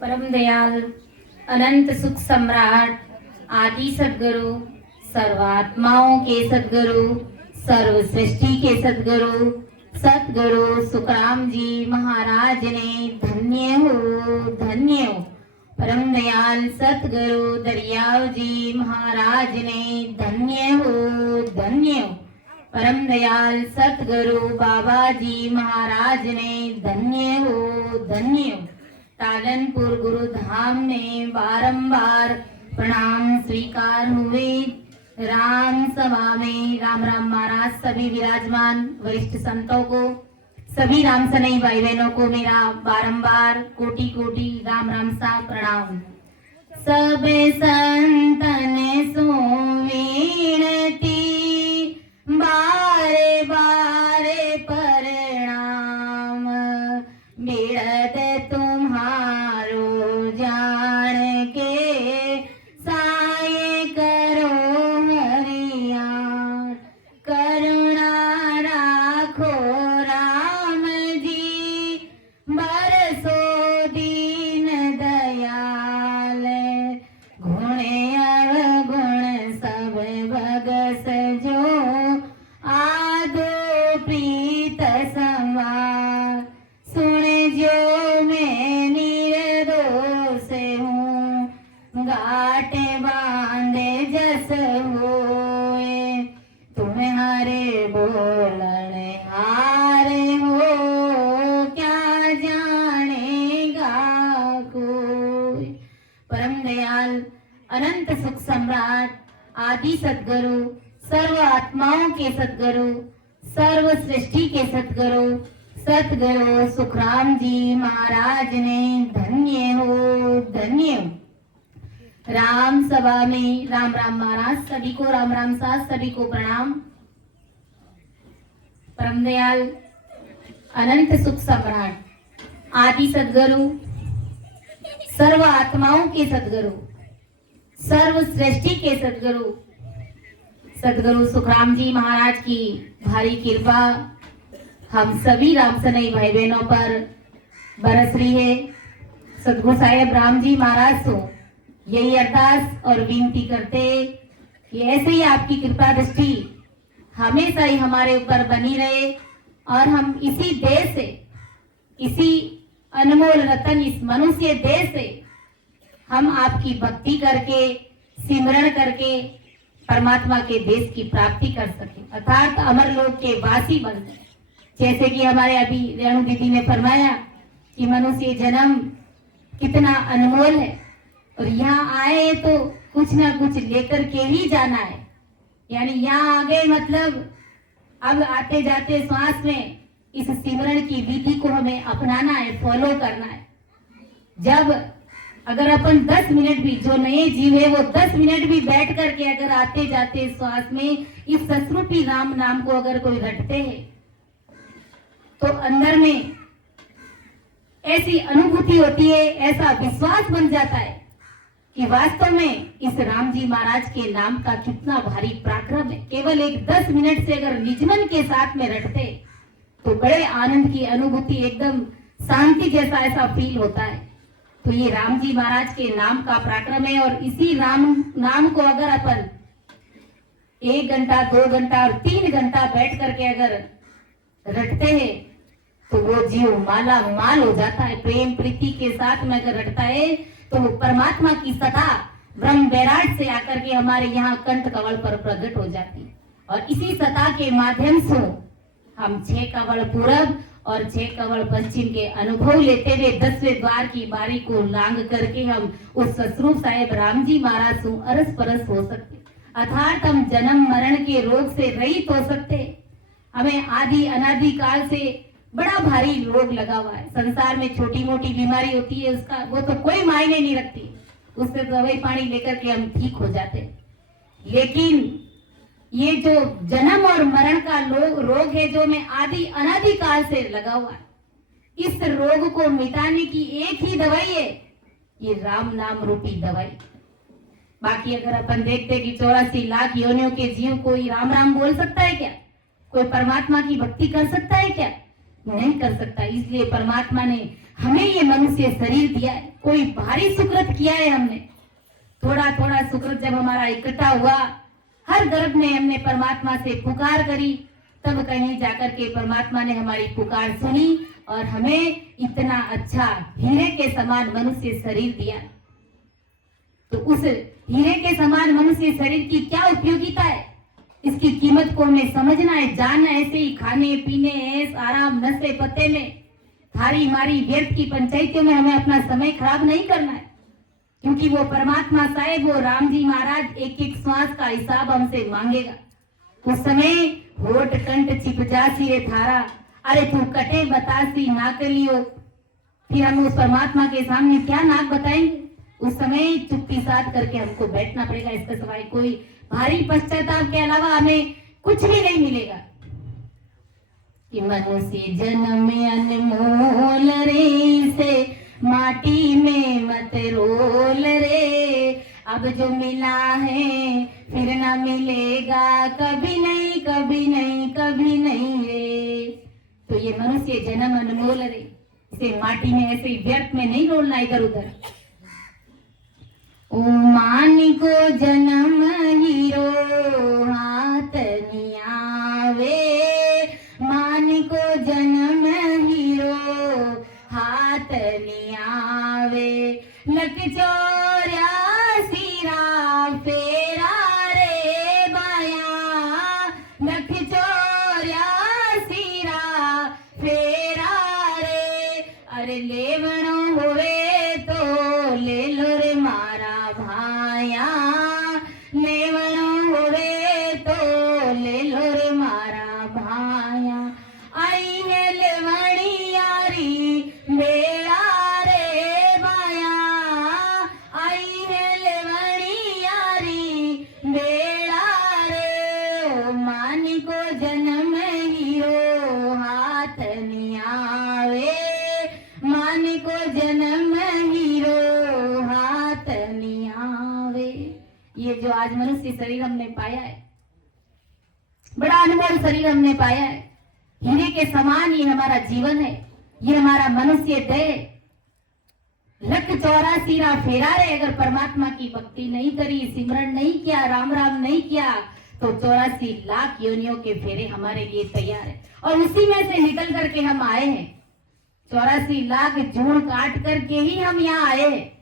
परम दयाल अनंत सुख सम्राट आदि सदगुरु सर्वात्माओं के सदगुरु सर्व सृष्टि के सदगुरु सतगुरु सुखराम जी महाराज ने धन्य हो परम दयाल सतगुरु दरियाव जी महाराज ने धन्य हो परम दयाल सतगुरु बाबा जी महाराज ने धन्य हो तालनपुर गुरु धाम ने बारंबार प्रणाम स्वीकार हुए। राम सभा में राम राम महाराज सभी विराजमान वरिष्ठ संतों को, सभी राम सनई भाई बहनों को मेरा बारंबार कोटि कोटि राम राम सा प्रणाम। सब संतन सो विनती बारे बारे प्रणाम, बिड़त तुम्हारो जान के साये करो हरियार, करुणा राखो राम जी बरसो दीन दयाल, गुण अवगुण सब भगस जो आदो प्रीत संवार, सुन जो मैं निर्दोष हूँ गाट बांधे जस होए, तुम्हारे बोलन हार हो क्या जानेगा कोई। परम दयाल अनंत सुख सम्राट आदि सदगुरु सर्व आत्माओं के सदगुरु सर्व सृष्टि के सदगुरु सतगुरु सुखराम जी महाराज ने धन्य हो। राम सभा में राम राम महाराज सभी को राम राम साथ सभी को प्रणाम। परम दयाल अनंत सुख सम्राट आदि सदगुरु सर्व आत्माओं के सदगुरु सर्व सृष्टि के सदगुरु सदगुरु सुखराम जी महाराज की भारी कृपा हम सभी राम सनई भाई बहनों पर बरस रही है। सदगुरु साहेब राम जी महाराज से यही अरदास और विनती करते कि ऐसे ही आपकी कृपा दृष्टि हमेशा ही हमारे ऊपर बनी रहे और हम इसी देश से, इसी अनमोल रतन इस मनुष्य देश से हम आपकी भक्ति करके सिमरण करके परमात्मा के देश की प्राप्ति कर सके अर्थात अमर लोक के वासी बन सके। जैसे कि हमारे अभी रेणु दीदी ने फरमाया कि मनुष्य जन्म कितना अनमोल है और यहाँ आए तो कुछ ना कुछ लेकर के ही जाना है। यानी यहाँ आ गए मतलब अब आते जाते श्वास में इस सिमरण की विधि को हमें अपनाना है, फॉलो करना है। जब अगर अपन 10 मिनट भी, जो नए जीव है वो 10 मिनट भी बैठ करके अगर आते जाते श्वास में इस सतरूपी राम नाम को अगर कोई रटते हैं तो अंदर में ऐसी अनुभूति होती है, ऐसा विश्वास बन जाता है कि वास्तव में इस राम जी महाराज के नाम का कितना भारी पराक्रम है। केवल एक 10 मिनट से अगर निजमन के साथ में रटते तो बड़े आनंद की अनुभूति, एकदम शांति जैसा ऐसा फील होता है। तो ये राम जी महाराज के नाम का पराक्रम है और इसी राम नाम को अगर अपन 1 घंटा 2 घंटा और 3 घंटा बैठ करके अगर रटते हैं तो वो जीव माला माल हो जाता है। प्रेम प्रीति के साथ में अगर रटता है तो वो परमात्मा की सत्ता ब्रह्म बैराट से आकर के हमारे यहाँ कंठ कवल पर प्रकट हो जाती है और इसी सत्ता के माध्यम से हम 6 कवल पूरब और 6 कवल पश्चिम के अनुभव लेते हुए 10वें द्वार की बारी को लांग करके हम उस सतरूप साहेब राम जी महाराज से अरस परस हो सकते, अर्थात हम जन्म मरण के रोग से रहित हो सकते। हमें आदि अनादि काल से बड़ा भारी रोग लगा हुआ है। संसार में छोटी मोटी बीमारी होती है, उसका वो तो कोई मायने नहीं रखती, उससे दवाई पानी लेकर के हम ठीक हो जाते। लेकिन ये जो जन्म और मरण का रोग है जो में आदि अनादि काल से लगा हुआ है, इस रोग को मिटाने की एक ही दवाई है, ये राम नाम रूपी दवाई। बाकी अगर अपन देखते कि 84 लाख योनियों के जीव कोई राम राम बोल सकता है क्या? कोई परमात्मा की भक्ति कर सकता है क्या? नहीं कर सकता। इसलिए परमात्मा ने हमें ये मनुष्य शरीर दिया है। कोई भारी सुकृत किया है हमने, थोड़ा थोड़ा सुकृत जब हमारा इकट्ठा हुआ, हर गर्भ में हमने परमात्मा से पुकार करी, तब कहीं जाकर के परमात्मा ने हमारी पुकार सुनी और हमें इतना अच्छा हीरे के समान मनुष्य शरीर दिया। तो उस हीरे के समान मनुष्य शरीर की क्या उपयोगिता है, इसकी कीमत को हमें समझना है, जानना है। ऐसे ही खाने पीने ऐस आराम नशे पत्ते में थारी मारी व्यर्थ की पंचायतों में हमें अपना समय खराब नहीं करना है, क्योंकि वो परमात्मा साहेब, वो राम जी महाराज एक एक श्वास का हिसाब हमसे मांगेगा। उस समय होठ कंठ चिप जासी रे थारा, अरे तू कटे बतासी नाक लियो। फिर हम उस परमात्मा के सामने क्या नाक बताएंगे? उस समय चुप्पी साध करके हमको बैठना पड़ेगा। इसके सिवाय कोई भारी पश्चाताप के अलावा हमें कुछ भी नहीं मिलेगा। कि मनुष्य जन्म अनमोल रे, से माटी में मत रोल रे, अब जो मिला है फिर ना मिलेगा, कभी नहीं कभी नहीं कभी नहीं रे। तो ये मनुष्य जन्म अनमोल रे, इसे माटी में ऐसे ही व्यर्थ में नहीं रोलना इधर उधर। ओ मानी को जन्म हीरो हाथ नियावे, मानी को जन्म हीरो हाथ नियावे, लख 84 फेरा रे बाया, लख 84 फेरा रे, अरे लेवणो होवे तो ले लो रे मारा भाया, लेवणो होवे तो ले लो रे मारा भाया, आई है लेवणी यारी बेड़ा रे बाया, आई है लेवणी यारी बेड़ा रे। ओ मानी को जन्म हीरो हाथ नियावे, मानी को जन्म हीरो हाथ नियावे। ये जो आज मनुष्य शरीर हमने पाया है, बड़ा अनमोल शरीर हमने पाया है, हीरे के समान ये हमारा जीवन है, ये हमारा मनुष्य देह। लख 84 फेरा रे, अगर परमात्मा की भक्ति नहीं करी, सिमरन नहीं किया, राम राम नहीं किया, तो 84 लाख योनियों के फेरे हमारे लिए तैयार है। और उसी में से निकल करके हम आए हैं, 84 लाख जून काट करके ही हम यहाँ आए हैं।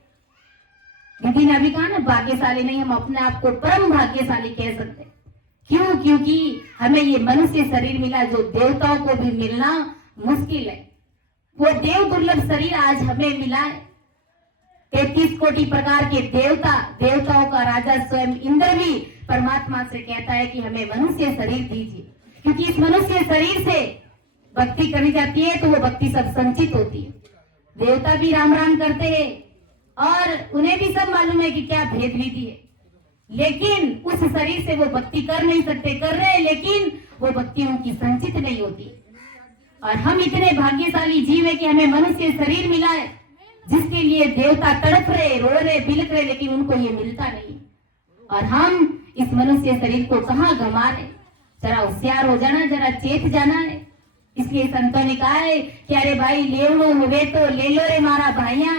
दीदी ने अभी कहा ना भाग्यशाली नहीं, हम अपने आप को परम भाग्यशाली कह सकते। क्यों? क्योंकि हमें ये मनुष्य शरीर मिला जो देवताओं को भी मिलना मुश्किल है। वो देव दुर्लभ शरीर आज हमें मिला है। 33 कोटि प्रकार के देवता, देवताओं का राजा स्वयं इंद्र भी परमात्मा से कहता है कि हमें मनुष्य शरीर दीजिए, क्योंकि इस मनुष्य शरीर से भक्ति करी जाती है तो वो भक्ति सब संचित होती है। देवता भी राम राम करते हैं और उन्हें भी सब मालूम है कि क्या भेद विधि है, लेकिन उस शरीर से वो भक्ति कर नहीं सकते। कर रहे हैं लेकिन वो भक्ति उनकी संचित नहीं होती। और हम इतने भाग्यशाली जीव है कि हमें मनुष्य शरीर मिला है, जिसके लिए देवता तड़प रहे, रो रहे, बिलक रहे, लेकिन उनको ये मिलता नहीं। और हम इस मनुष्य शरीर को कहाँ गंवा रहे। जरा होशियार हो जाना, जरा चेत जाना है। इसलिए संतों ने कहा है कि अरे भाई लेवणो हुए तो ले लो रे मारा भाइया,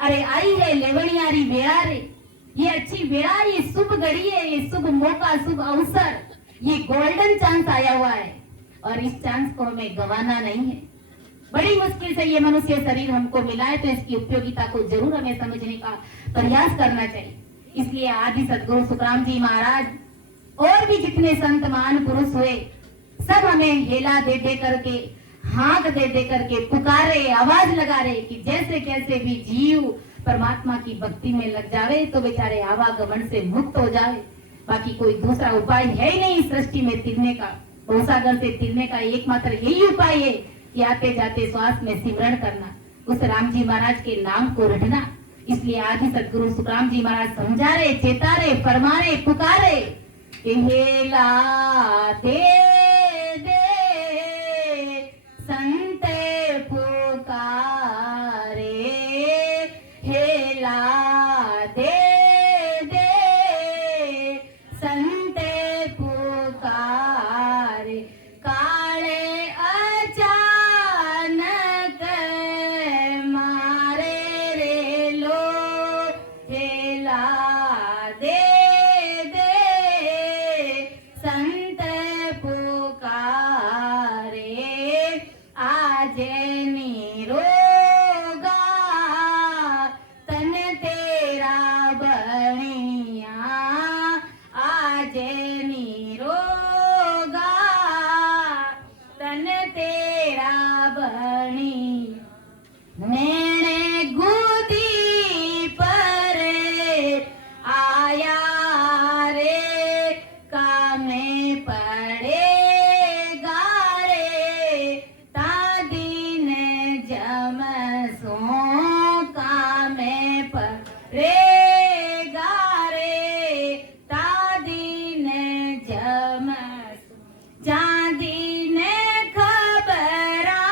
अरे आई है लेवणियारी बेड़ा रे। ये अच्छी बेड़ा, ये शुभ घड़ी है, ये शुभ मौका, शुभ अवसर, ये गोल्डन चांस आया हुआ है और इस चांस को हमें गंवाना नहीं है। बड़ी मुश्किल से ये मनुष्य शरीर हमको मिला है, तो इसकी उपयोगिता को जरूर हमें समझने का प्रयास करना चाहिए। इसलिए आदि सदगुरु सुखराम जी महाराज और भी जितने संत महान पुरुष हुए, सब हमें हेला दे दे करके, हाथ दे दे करके पुकारे, आवाज लगा रहे कि जैसे कैसे भी जीव परमात्मा की भक्ति में लग जावे तो बेचारे आवागमन से मुक्त हो जाए। बाकी कोई दूसरा उपाय है ही नहीं इस सृष्टि में तिरने का। भवसागर से तिरने का एकमात्र यही उपाय है कि आते जाते श्वास में सिमरण करना, उस राम जी महाराज के नाम को रटना। इसलिए आदि सदगुरु सुखराम जी महाराज समझा रहे, चेता रहे, फरमा रहे, पुकारे कि हेला दे दे संत पुकारे, हेला दे दे संत पुकारे, काले अचानक आज निरोगा तन तेरा बनिया, आज निरोगा तन तेरा बनिया। मैंने गुदी पर आया रे कामे पड़ेगा रे, तादीन जमसों कामे पड़ेगा रे, तादीन जमसों। चांदी ने खबरा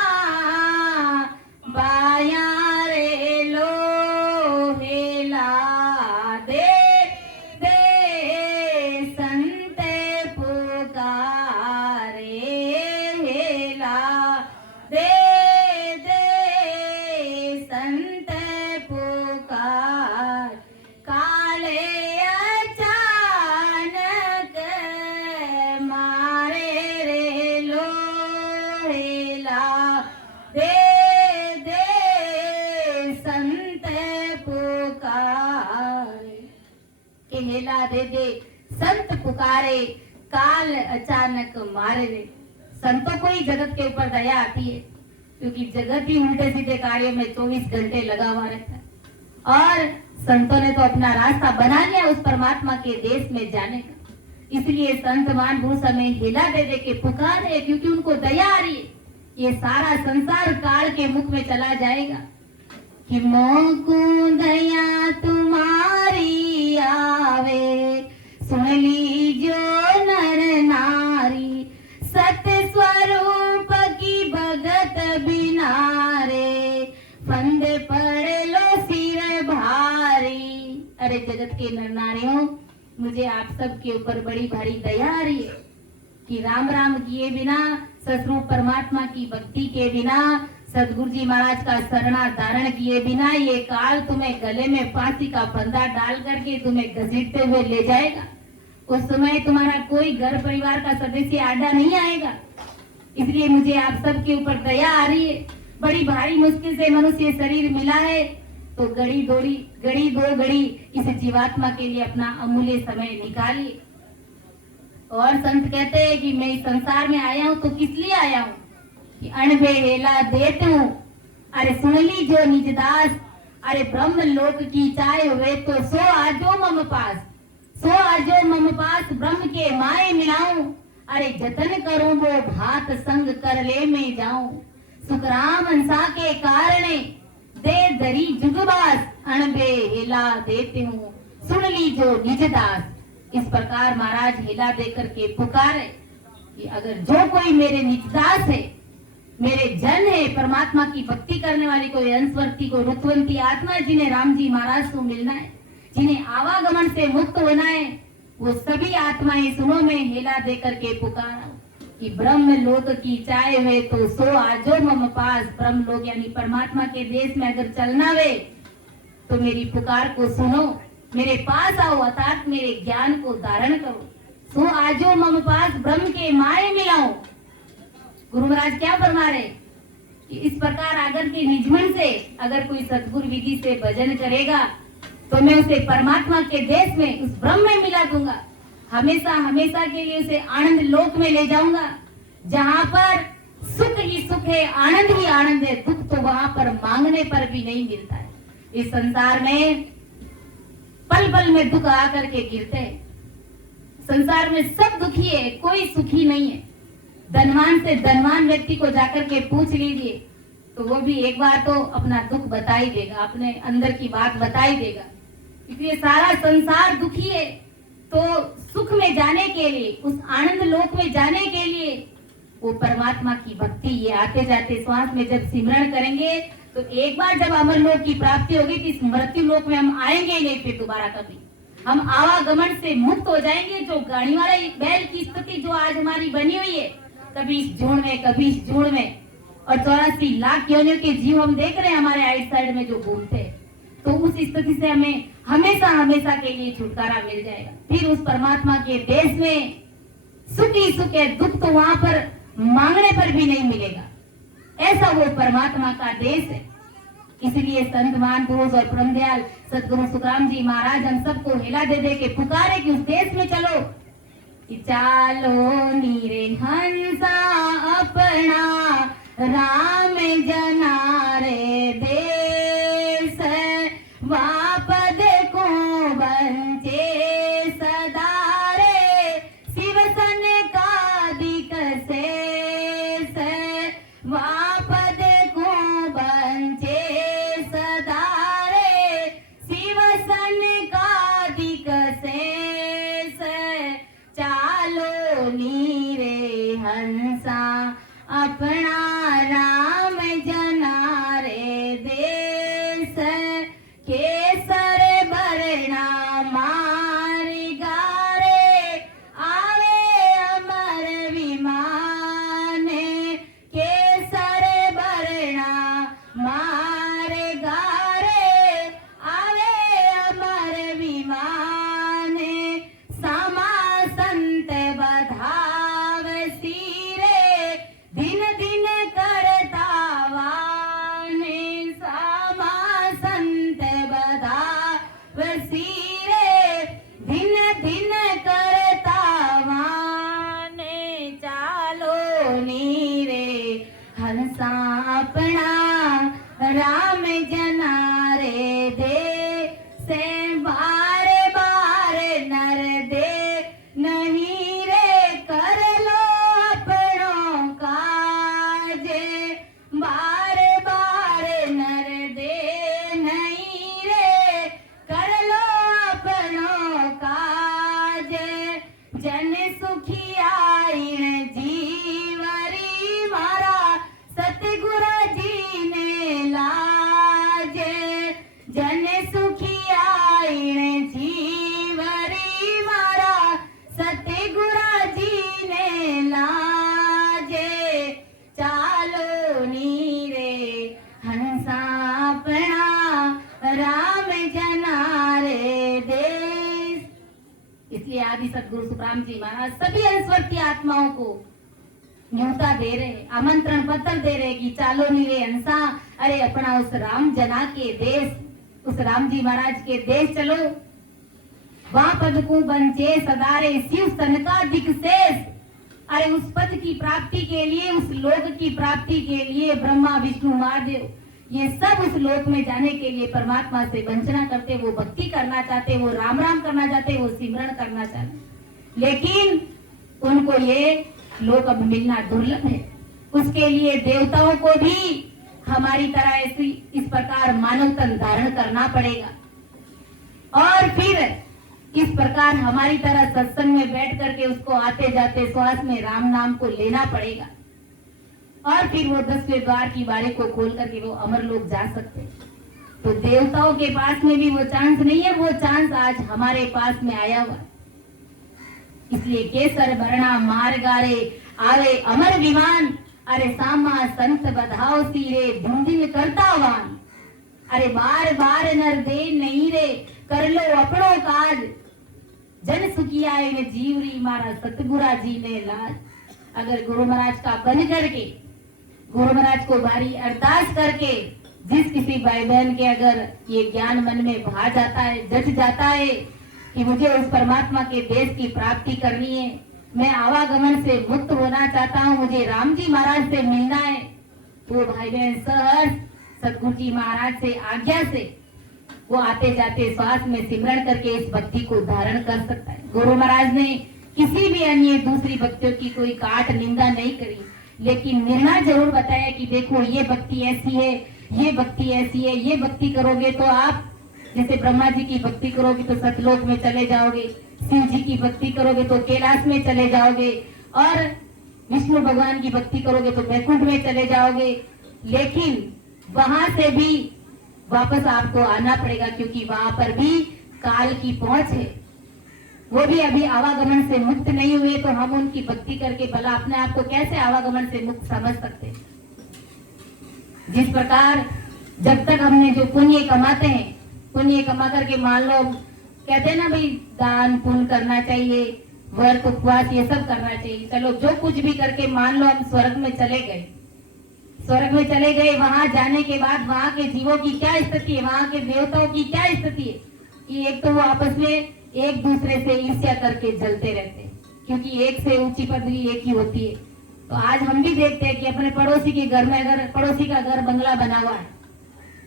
बाया रे लोहेला दे दे संत पुकारे, हेला दे दे संत पुकार। काले अचानक मारे रे लोहेला दे दे संत पुकारे, केला दे दे संत पुकारे, काल अचानक मारे रे। संतों को ही जगत के ऊपर दया आती है, क्योंकि जगत भी उल्टे सीधे कार्यों में 24 घंटे लगा हुआ रहता है। और संतों ने तो अपना रास्ता बना लिया उस परमात्मा के देश में जाने का, इसलिए संत मान भू समय हिला दे दे के पुकार है, क्योंकि उनको दया आ रही है। ये सारा संसार काल के मुख में चला जाएगा कि मोको दया तुम्हारी आवे, सुन लीजो नर नारी, सत्य स्वरूप की भगत बिनारे, फंद पड़ लो सिर भारी। अरे जगत के नर नारियों, मुझे आप सब के ऊपर बड़ी भारी दया आ रही है कि राम राम किए बिना, ससुर परमात्मा की भक्ति के बिना, सदगुरु जी महाराज का शरणा धारण किए बिना ये काल तुम्हें गले में फांसी का फंदा डाल करके तुम्हें घसीटते हुए ले जाएगा। उस समय तुम्हारा कोई घर परिवार का सदस्य आडा नहीं आएगा। इसलिए मुझे आप सब के ऊपर दया आ रही है। बड़ी भारी मुश्किल से मनुष्य शरीर मिला है, तो घड़ी दो घड़ी इस जीवात्मा के लिए अपना अमूल्य समय निकालिए। और संत कहते हैं कि मैं इस संसार में आया हूँ तो किस लिए आया हूँ, कि अणबे हेला देते हूँ। अरे सुन ली जो निज दास, अरे ब्रह्म लोक की चाय हुए तो सो आजो मम पास, सो आजो मम पास ब्रह्म के माए मिलाऊं। अरे जतन करूं वो भात संग कर ले में जाऊं, सुखराम हंसा के कारणे दे दरी जुगबास, अणबे हेला देते हूँ सुन ली जो निज दास। इस प्रकार महाराज हिला देकर के पुकारे कि अगर जो कोई मेरे निजदास है, मेरे जन है, परमात्मा की भक्ति करने वाली कोई अंशवर्ती को रुतवंती आत्मा, जिन्हें राम जी महाराज को मिलना है, जिन्हें आवागमन से मुक्त होना है, वो सभी आत्माएं सुनो में हिला देकर के पुकारा कि ब्रह्म लोक की चाय हुए तो सो आजो मम पास। ब्रह्म लोक यानी परमात्मा के देश में अगर चलना वे तो मेरी पुकार को सुनो, मेरे पास आओ, अर्थात मेरे ज्ञान को धारण करो। सो आजो मम पास ब्रह्म के माए मिलाओ। गुरु महाराज क्या फरमा रहे कि इस प्रकार अगर के निजमन से अगर कोई सतगुरु विधि से भजन करेगा तो मैं उसे परमात्मा के देश में उस ब्रह्म में मिला दूंगा, हमेशा हमेशा के लिए उसे आनंद लोक में ले जाऊंगा, जहां पर सुख ही सुख है, आनंद ही आनंद है। दुख तो वहां पर मांगने पर भी नहीं मिलता है। इस संसार में पल पल में दुख आकर के गिरते हैं। संसार में सब दुखी है, कोई सुखी नहीं है। धनवान से धनवान व्यक्ति को जाकर के पूछ लीजिए तो वो भी एक बार तो अपना दुख बता ही देगा, अपने अंदर की बात बता ही देगा। इसलिए सारा संसार दुखी है, तो सुख में जाने के लिए, उस आनंद लोक में जाने के लिए वो परमात्मा की भक्ति, ये आते जाते श्वास में जब सिमरण करेंगे तो एक बार जब अमर लोक की प्राप्ति होगी तो इस मृत्यु लोक में हम आएंगे नहीं फिर दोबारा कभी। हम आवागमन से मुक्त हो जाएंगे। जो गाड़ी वाला बैल की स्थिति जो आज हमारी बनी हुई है, कभी इस जून में कभी इस जून में, और 84 लाख योनियों के जीव हम देख रहे हैं हमारे आइट साइड में जो घूमते हैं, तो उस स्थिति से हमें हमेशा हमेशा के लिए छुटकारा मिल जाएगा। फिर उस परमात्मा के देश में सुख ही सुख है, दुख तो वहां पर मांगने पर भी नहीं मिलेगा। ऐसा वो परमात्मा का देश है। इसलिए संत महापुरुष और परमदयाल सदगुरु सुखराम जी महाराज हम सबको हिला दे दे के पुकारे कि उस देश में चलो, कि चालो नीरे हंसा अपना राम जना रे देश, वापद को बंचे सदा रे शिव सन का दिक शेष, वापद को बंचे सदा रे शिव सन का दिक शेष, चालो नीरे हंसा अपना राम जना रे देश, केसर भरना मारी गारे आवे अमर विमान, केसर भरना मारे गारे आवे अमर विमान, सामा संत बधाव सिरे दिन दिन करता वाने, सामा संत बधाव सिरे दिन दिन करता वाने, चालो नीरे हंसा अपना राम जना रे दे से, बारे बारे नर दे नहीं रे कर लो अपनों काजे, बारे बारे नर दे नहीं रे कर लो अपनों काजे, जन सुखी आईन जीवरी मारा सतगुरु जी ने लाजे, जन सुखी आईन जीवरी मारा सतगुरु जी ने लाजे, चालो नीरे हंसा अपना राम जना रे देश। इसलिए आदि सदगुरु सुखराम जी महाराज सभी अंशवर की आत्माओं को न्योता दे रहे, आमंत्रण पत्र दे रहे कि चालो नीरे हंसा, अरे अपना उस राम जना के देश, उस राम जी महाराज के देश चलो, वहां पद को बंचे सदारे शिव सन का दिक शेष, अरे उस पद की प्राप्ति के लिए, उस लोक की प्राप्ति के लिए ब्रह्मा विष्णु महादेव ये सब उस लोक में जाने के लिए परमात्मा से वंचना करते, वो भक्ति करना चाहते, वो राम राम करना चाहते, वो सिमरन करना चाहते, लेकिन उनको ये लोक अब मिलना दुर्लभ है। उसके लिए देवताओं को भी हमारी तरह ऐसी इस प्रकार मानव तन धारण करना पड़ेगा, और फिर इस प्रकार हमारी तरह सत्संग में बैठ करके उसको आते जाते श्वास में राम नाम को लेना पड़ेगा, और फिर वो 10वें द्वार की बारी को खोल करके वो अमर लोग जा सकते। तो देवताओं के पास में भी वो चांस नहीं है, वो चांस आज हमारे पास में आया हुआ। इसलिए केसर भरना मार गारे आवे अमर विमान, अरे सामा संत बधाओ सीरे धुंधिल करता वान, अरे बार बार नर दे नहीं रे कर लो अपनों काज, जन सुखिया ने जीवरी मारा सतगुरा जी ने लाज। अगर गुरु महाराज का बन करके, गुरु महाराज को बारी अरदास करके, जिस किसी भाई बहन के अगर ये ज्ञान मन में भा जाता है, जच जाता है कि मुझे उस परमात्मा के देश की प्राप्ति करनी है, मैं आवागमन से मुक्त होना चाहता हूँ, मुझे राम जी महाराज से मिलना है, तो भाई बहन सहर्ष सतगुरु जी महाराज से आज्ञा से वो आते जाते श्वास में सिमरण करके इस भक्ति को धारण कर सकता है। गुरु महाराज ने किसी भी अन्य दूसरी भक्तियों की कोई काट निंदा नहीं करी, लेकिन निर्णय जरूर बताया कि देखो ये भक्ति ऐसी है, ये भक्ति ऐसी है, ये भक्ति करोगे तो आप जैसे ब्रह्मा जी की भक्ति करोगे तो सतलोक में चले जाओगे, शिव जी की भक्ति करोगे तो कैलाश में चले जाओगे, और विष्णु भगवान की भक्ति करोगे तो वैकुंठ में चले जाओगे। लेकिन वहां से भी वापस आपको आना पड़ेगा, क्योंकि वहां पर भी काल की पहुंच है। वो भी अभी आवागमन से मुक्त नहीं हुए, तो हम उनकी भक्ति करके भला अपने आप को कैसे आवागमन से मुक्त समझ सकते। जिस प्रकार जब तक हमने जो पुण्य कमाते हैं, पुण्य कमा करके मान लो कहते हैं ना भाई दान पुण्य करना चाहिए, व्रत उपवास ये सब करना चाहिए, चलो जो कुछ भी करके मान लो हम स्वर्ग में चले गए, स्वर्ग में चले गए, वहां जाने के बाद वहां के जीवों की क्या स्थिति है, वहां के देवताओं की क्या स्थिति है कि एक तो वो आपस में एक दूसरे से ईर्ष्या करके जलते रहते हैं, क्योंकि एक से ऊंची पदवी एक ही होती है। तो आज हम भी देखते हैं कि अपने पड़ोसी के घर में, अगर पड़ोसी का घर बंगला बना हुआ है,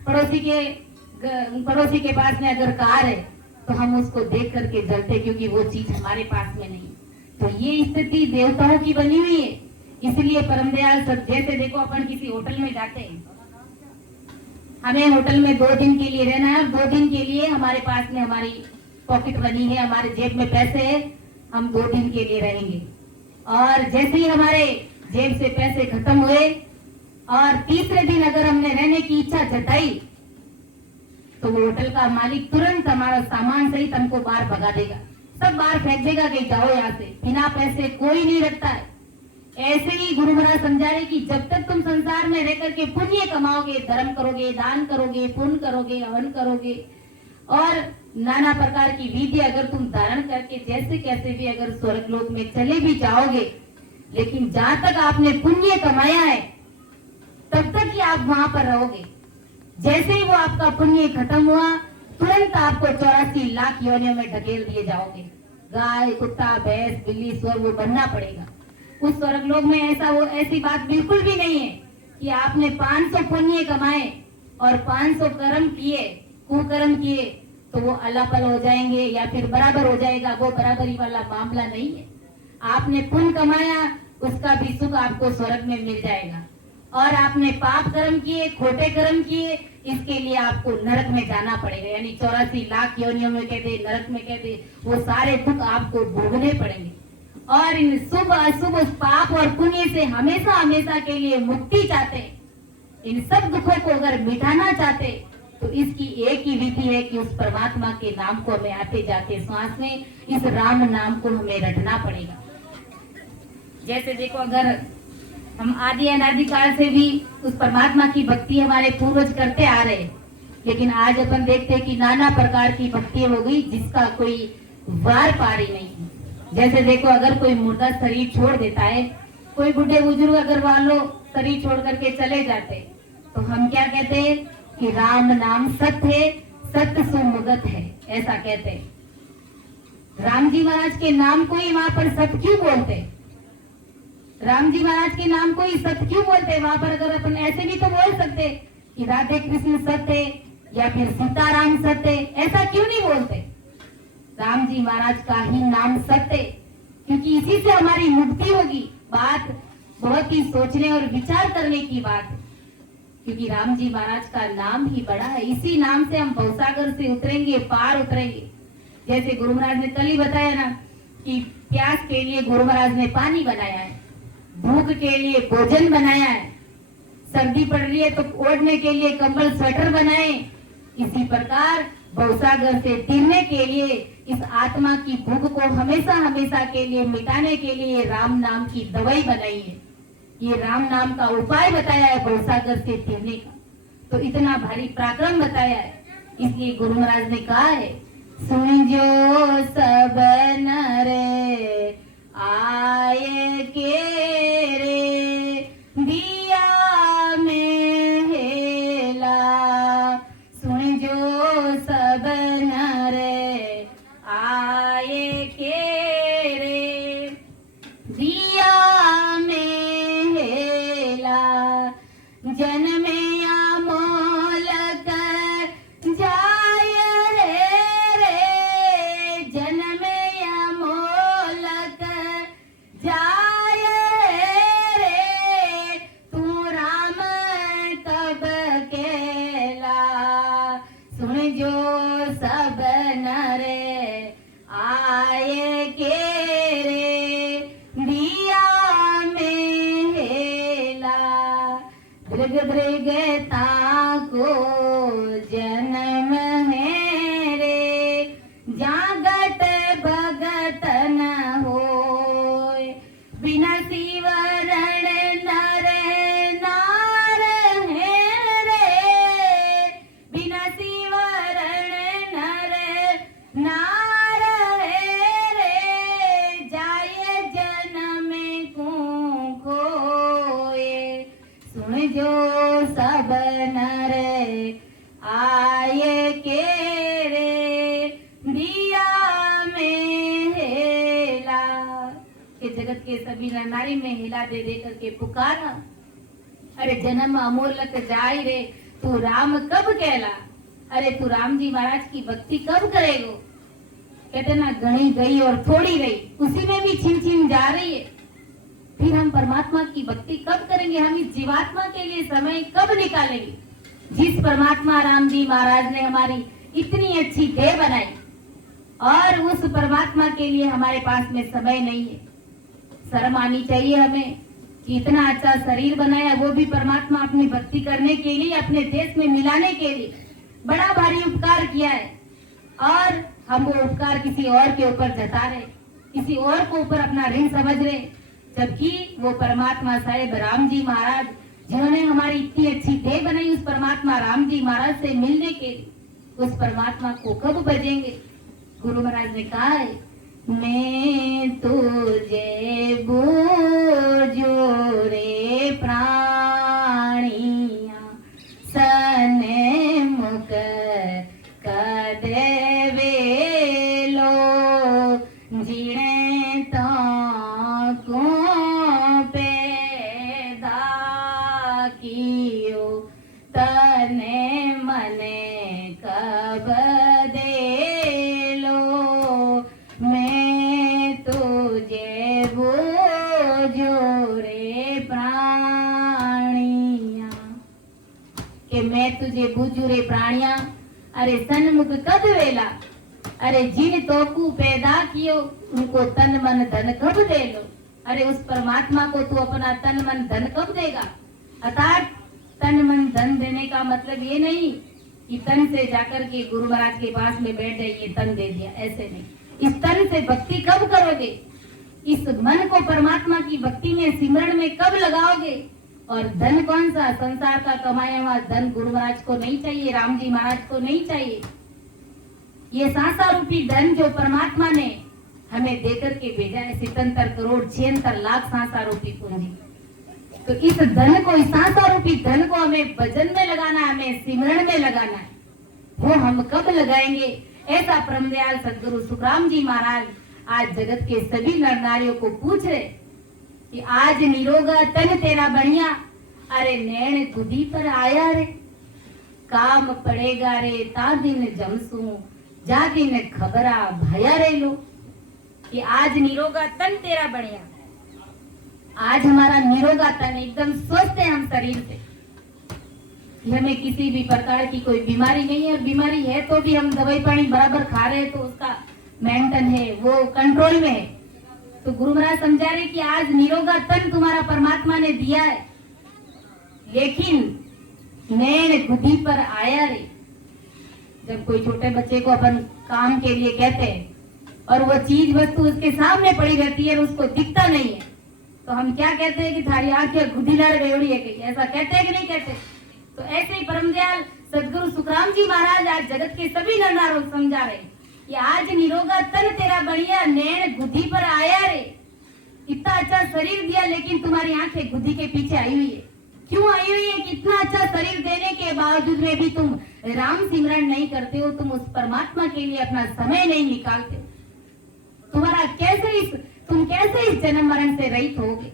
पड़ोसी के पास में अगर कार है, तो हम उसको देख करके जलते, क्योंकि वो चीज हमारे पास में नहीं। तो ये स्थिति देवताओं की बनी हुई है। इसलिए परमदयाल सब, जैसे देखो अपन किसी होटल में जाते हैं, हमें होटल में 2 दिन के लिए रहना है, 2 दिन के लिए हमारे पास में हमारी पॉकेट बनी है, हमारे जेब में पैसे है, हम 2 दिन के लिए रहेंगे। और जैसे ही हमारे जेब से पैसे खत्म हुए और तीसरे दिन अगर हमने रहने की इच्छा जताई, तो वो होटल का मालिक तुरंत हमारा सामान सहित हमको बाहर भगा देगा, सब बाहर फेंक देगा कि जाओ यहाँ से, बिना पैसे कोई नहीं रखता है। ऐसे ही गुरु महाराज समझा रहे कि जब तक तुम संसार में रह करके पुण्य कमाओगे, धर्म करोगे, दान करोगे, पुण्य करोगे, हवन करोगे और नाना प्रकार की विधि अगर तुम धारण करके जैसे कैसे भी अगर स्वर्ग लोक में चले भी जाओगे, लेकिन जहां तक आपने पुण्य कमाया है तब तक ही आप वहां पर रहोगे। जैसे ही वो आपका पुण्य खत्म हुआ, तुरंत आपको 84 लाख योनियों में ढकेल दिए जाओगे। गाय, कुत्ता, भैंस, बिल्ली, स्वर्ग वो बनना पड़ेगा। उस स्वर्ग लोक में ऐसी बात बिल्कुल भी नहीं है कि आपने 500 पुण्य कमाए और 500 कर्म किए, कुकर्म किए, तो वो अलापल हो जाएंगे या फिर बराबर हो जाएगा। वो बराबरी वाला मामला नहीं है। आपने पुण्य कमाया, उसका भी सुख आपको स्वर्ग में मिल जाएगा। और आपने पाप कर्म किए, खोटे कर्म किए, इसके लिए आपको नरक में जाना पड़ेगा। यानी 84 लाख योनियों में कहते, नरक में कहते, वो सारे दुख आपको भोगने पड़ेंगे। और इन शुभ अशुभ पाप और पुण्य से हमेशा हमेशा के लिए मुक्ति चाहते, इन सब दुखों को अगर मिटाना चाहते, तो इसकी एक ही विधि है कि उस परमात्मा के नाम को हमें आते जाते श्वास में इस राम नाम को हमें रटना पड़ेगा। जैसे देखो, अगर हम आदि अनादि काल से भी उस परमात्मा की भक्ति हमारे पूर्वज करते आ रहे, लेकिन आज अपन देखते हैं कि नाना प्रकार की भक्ति हो गई जिसका कोई वार पारी नहीं। जैसे देखो, अगर कोई मुर्दा शरीर छोड़ देता है, कोई बूढ़े बुजुर्ग अगर मान लो शरीर छोड़ करके चले जाते, तो हम क्या कहते हैं कि राम नाम सत्य है, सत्य सुमुगत है, ऐसा कहते हैं। राम जी महाराज के नाम को ही वहां पर सत्य क्यों बोलते? राम जी महाराज के नाम को ही सत्य क्यों बोलते? वहां पर अगर अपन ऐसे भी तो बोल सकते कि राधे कृष्ण सत्य या फिर सीताराम सत्य, ऐसा क्यों नहीं बोलते? राम जी महाराज का ही नाम सत्य, क्योंकि इसी से हमारी मुक्ति होगी। बात बहुत ही सोचने और विचार करने की बात है, क्योंकि राम जी महाराज का नाम ही बड़ा है। इसी नाम से हम भवसागर से उतरेंगे, पार उतरेंगे। जैसे गुरु महाराज ने कल ही बताया ना कि प्यास के लिए गुरु महाराज ने पानी बनाया है, भूख के लिए भोजन बनाया है, सर्दी पड़ रही है तो ओढ़ने के लिए कंबल स्वेटर बनाए। इसी प्रकार भवसागर से तिरने के लिए, इस आत्मा की भूख को हमेशा हमेशा के लिए मिटाने के लिए राम नाम की दवाई बनाई है। ये राम नाम का उपाय बताया है भवसागर से तिरने का। तो इतना भारी पराक्रम बताया है, इसलिए गुरु महाराज ने कहा है, सुन जो सब नरे आए के रे दिया में हेला, सुन जो सब नरे आए के रे दिया में हेला, जन्मे अमोल कर जाय रे, जन्मे अमोल कर जाय रे, तू राम कब केला, सुन जो सब नरे आए के रे दिया में हेला, दृग दृगता को जन्म है रे, जागत भगत न होय, बिना शिवरण नर नार है रे, बिना शिवरण नर नार है रे, जाय जन्म को खोए, सुन जो सब नर आए के रे दिया में हेला, कि जगत के सभी नर नारी में हिला दे दे करके पुकारा, अरे जन्म अमोलक जाय रे तू राम कब कहला, अरे तू राम जी महाराज की भक्ति कब करेगो। कहते ना घनी गई और थोड़ी गई, उसी में भी छिन छिन जा रही है। फिर हम परमात्मा की भक्ति कब करेंगे, हम इस जीवात्मा के लिए समय कब निकालेंगे। जिस परमात्मा राम जी महाराज ने हमारी इतनी अच्छी देह बनाई और उस परमात्मा के लिए हमारे पास में समय नहीं है। शर्म आनी चाहिए हमें कि इतना अच्छा शरीर बनाया, वो भी परमात्मा अपनी भक्ति करने के लिए, अपने देश में मिलाने के लिए बड़ा भारी उपकार किया है, और हम वो उपकार किसी और के ऊपर जता रहे, किसी और को ऊपर अपना ऋण समझ रहे, जबकि वो परमात्मा साहेब राम जी महाराज जिन्होंने हमारी इतनी अच्छी देह बनाई, उस परमात्मा राम जी महाराज से मिलने के लिए उस परमात्मा को कब भजेंगे। गुरु महाराज ने कहा है, मैं तुझे बूझू रे प्राणिया सने मुख कदे वेलो जीने तो को पैदा कियो तने मने कब दे लो, मैं तुझे बूझू रे प्राणिया, कि मैं तुझे बूझू रे प्राणिया, अरे सन्मुख कद वेला, अरे जिन तोकू पैदा कियो उनको तन मन धन कब दे लो। अरे उस परमात्मा को तू अपना तन मन धन कब देगा। अर्थात तन मन धन देने का मतलब ये नहीं कि तन से जाकर के गुरु महाराज के पास में बैठ जाइए तन दे दिया, ऐसे नहीं। इस तन से भक्ति कब करोगे, इस मन को परमात्मा की भक्ति में सिमरण में कब लगाओगे। और धन कौन सा, संसार का कमाया हुआ धन गुरु महाराज को नहीं चाहिए, राम जी महाराज को नहीं चाहिए। ये सांसा रूपी धन जो परमात्मा ने हमें देकर के भेजा है, 77 करोड़ 76 लाख सांसा रूपी पूंजी, तो इस धन को, इस सांसा रूपी धन को हमें भजन में लगाना है, हमें सिमरण में लगाना है। वो हम कब लगाएंगे, ऐसा परमदयाल सदगुरु सुखराम जी महाराज आज जगत के सभी नर नारियों को पूछ रहे कि आज निरोगा तन तेरा बढ़िया, अरे नैन खुदी पर आया रे, काम पड़ेगा रे ता दिन जमसू, जा दिन खबरा भया रे लो। कि आज निरोगा तन तेरा बढ़िया, आज हमारा निरोगा तन एकदम स्वस्थ है हम शरीर से, हमें किसी भी प्रकार की कोई बीमारी नहीं है, और बीमारी है तो भी हम दवाई पानी बराबर खा रहे हैं, तो उसका मेंटेन है, वो कंट्रोल में है। तो गुरु महाराज समझा रहे कि आज निरोगा तन तुम्हारा परमात्मा ने दिया है, लेकिन नैन खुदी पर आया रे। जब कोई छोटे बच्चे को अपन काम के लिए कहते हैं और वो चीज वस्तु उसके सामने पड़ी रहती है और उसको दिखता नहीं है, तो हम क्या कहते हैं कि थारी आंखें गुदीलार बेवड़ी है कहीं, ऐसा कहते हैं कि नहीं कहते। तो ऐसे ही परमदयाल सदगुरु सुखराम जी महाराज आज जगत के सभी नर नारों को समझा रहे कि आज निरोगा तन तेरा बढ़िया, नैन गुदी पर आया रे। इतना अच्छा शरीर दिया लेकिन तुम्हारी आंखें गुदी के पीछे आई हुई है। क्यों आई हुई है कि इतना अच्छा शरीर देने के बावजूद में भी तुम राम सिमरन नहीं करते हो, तुम उस परमात्मा के लिए अपना समय नहीं निकालते हो। तुम्हारा तुम कैसे इस जन्म मरण से रहित होगे,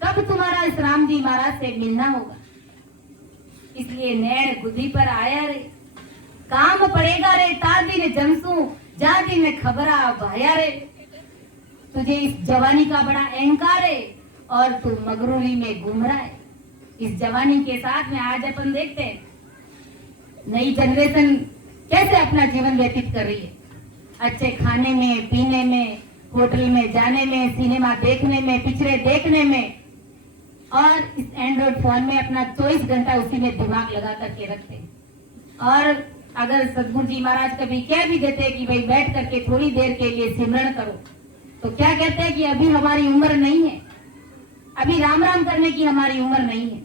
कब तुम्हारा इस राम जी महाराज से मिलना होगा। इसलिए नैन गुदी पर आया रे, काम पड़ेगा रे ता दिन जमसू, जा दिन खबरा भाया रे। तुझे इस जवानी का बड़ा अहंकार है और तू मगरूरी में घूम रहा है। इस जवानी के साथ में आज अपन देखते हैं नई जनरेशन कैसे अपना जीवन व्यतीत कर रही है, अच्छे खाने में, पीने में, होटल में जाने में, सिनेमा देखने में, पिक्चरें देखने में, और इस एंड्रॉइड फोन में अपना 24 घंटा उसी में दिमाग लगा करके रखते हैं। और अगर सदगुरु जी महाराज कभी कह भी देते हैं कि भाई बैठ करके थोड़ी देर के लिए सिमरण करो, तो क्या कहते हैं कि अभी हमारी उम्र नहीं है, अभी राम राम करने की हमारी उम्र नहीं है।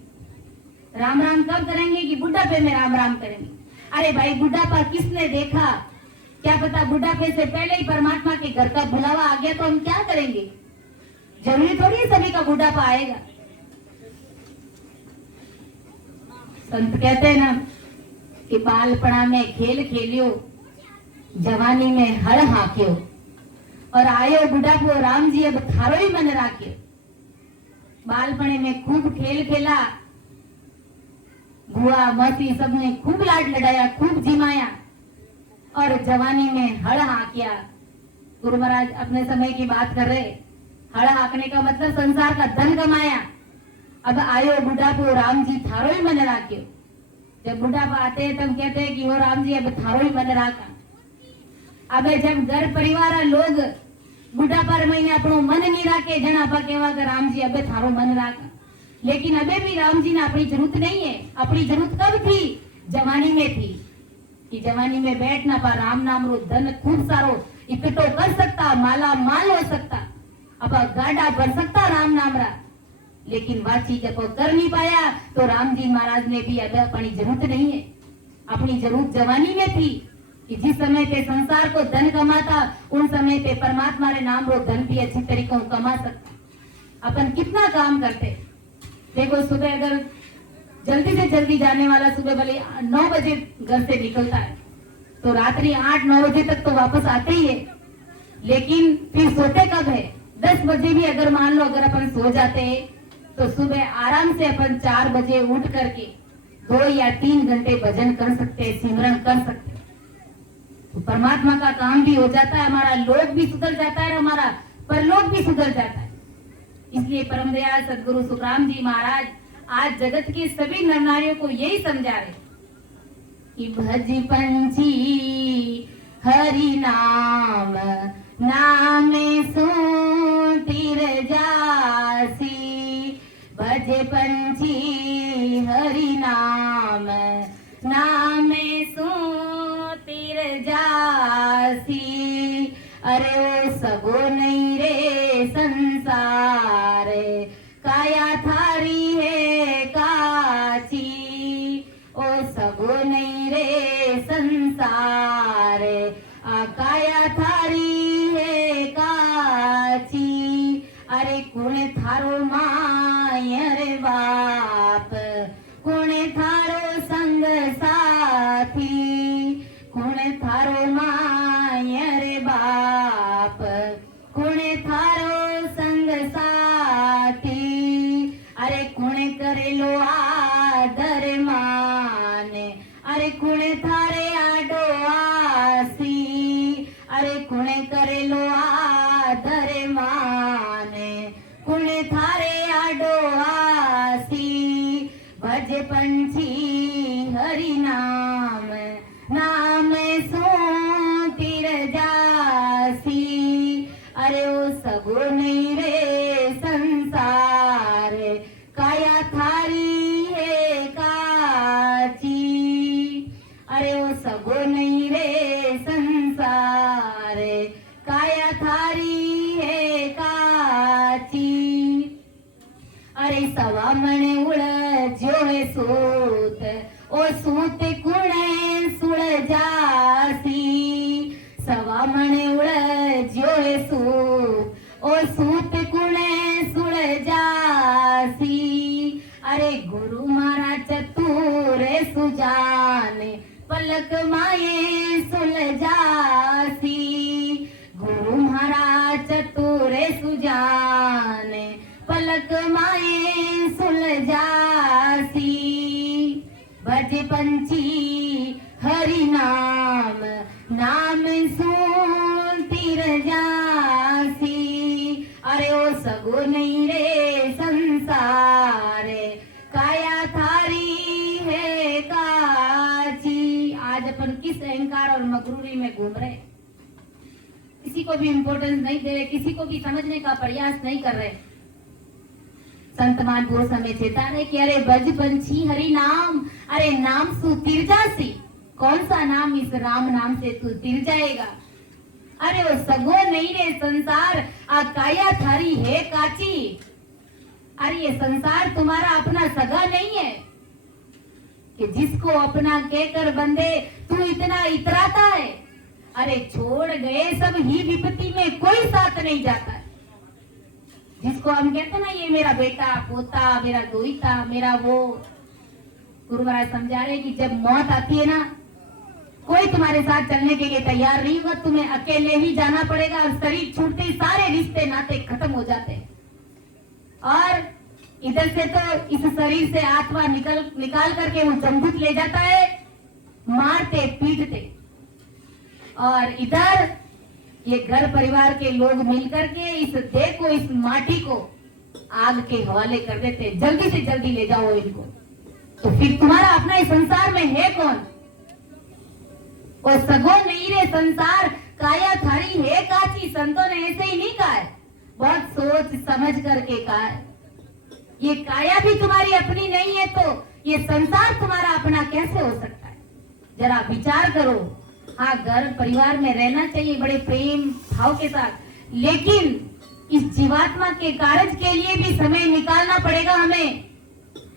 राम राम कब करेंगे कि बुढ़ापे में राम राम करेंगे। अरे भाई बुढ़ापा किसने देखा, क्या पता बुढ़ापे से पहले ही परमात्मा के घर का बुलावा आ गया तो हम क्या करेंगे। जरूरी थोड़ी है सभी का बुढ़ापा आएगा। संत कहते हैं ना कि बालपणा में खेल खेलियो, जवानी में हड़ हाक्यो, और आयो बुढ़ापो राम जी अब थारो ही मन राख्यो। बालपणे में खूब खेल खेला, बुआ मौसी सबने खूब लाड लड़ाया, खूब जिमाया, और जवानी में हड़ हाकिया। गुरु महाराज अपने समय की बात कर रहे, हड़ हाकने का मतलब संसार का धन कमाया। अब आयो बुढ़ापो राम जी थारो ही मन राख्यो। जब बुढ़ापा आते हैं तब कहते हैं कि वो राम जी अब थारो ही मन राखा। अब जब घर परिवार लोग बुढ़ापा महीने अपनो मन नहीं राखे, जन आपा कहवा कि राम जी अब थारो मन राखा। लेकिन अबे भी राम जी ने अपनी जरूरत नहीं है। अपनी जरूरत कब थी? जवानी में थी, कि जवानी में बैठ ना पा राम नाम रो धन खूब सारो इकट्ठो कर सकता, माला माल हो सकता, अब गाड़ा भर सकता राम नाम रा। लेकिन वाची जब वो कर नहीं पाया तो राम जी महाराज ने भी अब अपनी जरूरत नहीं है। अपनी जरूरत जवानी में थी कि जिस समय पे संसार को धन कमाता, उन समय पे परमात्मा रे नाम रो धन भी अच्छी तरीकों कमा सकता। अपन कितना काम करते, देखो सुबह अगर जल्दी से जल्दी जाने वाला सुबह भले 9 बजे घर से निकलता है तो रात्रि 8-9 बजे तक तो वापस आते ही है। लेकिन फिर सोते कब है? 10 बजे भी अगर मान लो अगर अपन सो जाते हैं तो सुबह आराम से अपन 4 बजे उठ करके 2 या 3 घंटे भजन कर सकते हैं, सिमरन कर सकते हैं। तो परमात्मा का काम भी हो जाता है, हमारा लोक भी सुधर जाता है, हमारा परलोक भी सुधर जाता है। इसलिए परम दयाल सदगुरु सुखराम जी महाराज आज जगत के सभी नर नारियों को यही समझा रहे कि भज पंछी हरि नाम, नाम सो तिर जासी। भज पंछी हरि नाम, नाम सो तिर जासी। अरे ओ सबो नहीं रे संसार, काया थारी है काची। ओ सबो नहीं रे संसार, काया थारी है काची। अरे कुण थारो माय रे बाप, कुण थारो संग साथी। कुण थारो माय रे बाप, कुण थारो संग साथी। अरे कुण करेलो आदर मान, अरे कुण थारे आडो आसी। अरे कुण करेलो आदर मान, कुण थारे आडो आसी। भज पंछी हरि नाम, नाम सो तिर जासी। अरे ओ सबो नहीं रे संसार, काया थारी है काची। अरे ओ सबो नहीं रे संसार, काया थारी है काची। अरे सवा मणे उड़ज्यो है सूत, ओ सूत कुणे सुड़ जासी। सवा मणे उड़ज्यो है सूत, ओ सूत कुणे सुड़ जासी। अरे गुरु महाराज चतुर सुजान, पलक माये सुलझासी। गुरु महाराज चतुर सुजान, पलक माये सुलझासी। भज पंछी हरि नाम, नाम सो तिर जासी। अरे ओ सगो नहीं रे संसार, काया थारी है काची। आज अपन किस अहंकार और मगरूरी में घूम रहे, किसी को भी इम्पोर्टेंस नहीं दे रहे, किसी को भी समझने का प्रयास नहीं कर रहे। संत महापुरुष हमें चेता रहे कि अरे भज पंछी हरि नाम, अरे नाम सु तिर जासी। कौन सा नाम? इस राम नाम से तू तिर जाएगा। अरे वो सगो नहीं रे संसार, आ काया थारी है काची। अरे ये संसार तुम्हारा अपना सगा नहीं है कि जिसको अपना कहकर बंदे तू इतना इतराता है। अरे छोड़ गए सब ही विपत्ति में कोई साथ नहीं जाता है। जिसको हम कहते ना ये मेरा बेटा पोता, मेरा दोहिता, मेरा वो, गुरु महाराज समझा रहे कि जब मौत आती है ना, कोई तुम्हारे साथ चलने के लिए तैयार नहीं होगा, तुम्हें अकेले ही जाना पड़ेगा और शरीर छूटते ही सारे रिश्ते नाते खत्म हो जाते हैं। और इधर से तो इस शरीर से आत्मा निकाल करके वो जमदूत ले जाता है, मारते पीटते, और इधर ये घर परिवार के लोग मिलकर के इस देह को, इस माटी को आग के हवाले कर देते, जल्दी से जल्दी ले जाओ इनको। तो फिर तुम्हारा अपना इस संसार में है कौन? और सगो नहीं रे संसार काया थारी है काची। संतों ने ऐसे ही नहीं कहा है, बहुत सोच समझ करके कहा है। ये काया भी तुम्हारी अपनी नहीं है तो ये संसार तुम्हारा अपना कैसे हो सकता है? जरा विचार करो। हाँ, घर परिवार में रहना चाहिए बड़े प्रेम भाव के साथ, लेकिन इस जीवात्मा के कार्य के लिए भी समय निकालना पड़ेगा हमें।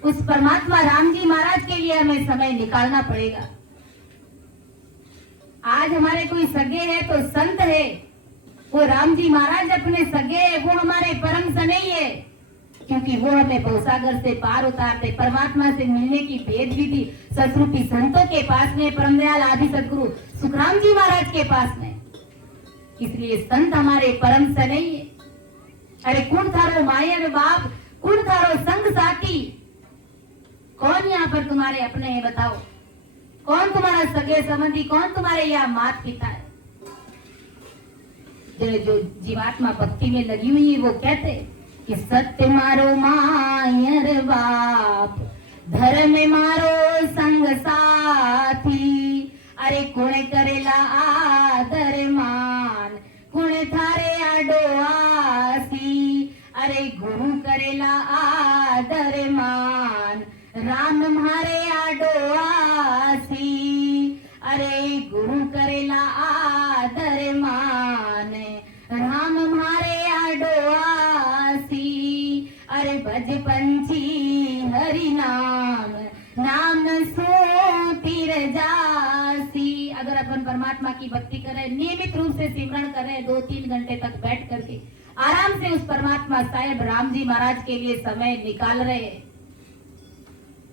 उस परमात्मा राम जी महाराज के लिए हमें समय निकालना पड़ेगा। आज हमारे कोई सगे है तो संत है, वो राम जी महाराज अपने सगे है, वो हमारे परम सनई है, क्योंकि वो हमें भवसागर से पार उतारते, परमात्मा से मिलने की भेद विधि सतरूपी संतों के पास में, परम दयाल आदि सदगुरु सुखराम जी महाराज के पास में। इसलिए संत हमारे परम सनई है। अरे कुण थारो मायर बाप, कुण थारो संग साथी, कौन यहाँ पर तुम्हारे अपने हैं बताओ? कौन तुम्हारा सगे संबंधी, कौन तुम्हारे यहाँ मात पिता है? जो जीवात्मा भक्ति में लगी हुई है वो कहते कि सत्य मारो मायर बाप, धर्म मारो संग साथी। अरे कुण करेला आदर मान, कुण थारे आडो आसी। अरे गुरु करेला आदर मान, राम म्हारे आडो आसी। अरे गुरु करेला आदर मान, राम म्हारे आडो आसी। अरे भज पंछी हरि नाम, नाम सो तीर जासी। अगर अपन परमात्मा की भक्ति करें, नियमित रूप से सिमरण करें, 2-3 घंटे तक बैठ करके आराम से उस परमात्मा साहेब राम जी महाराज के लिए समय निकाल रहे हैं,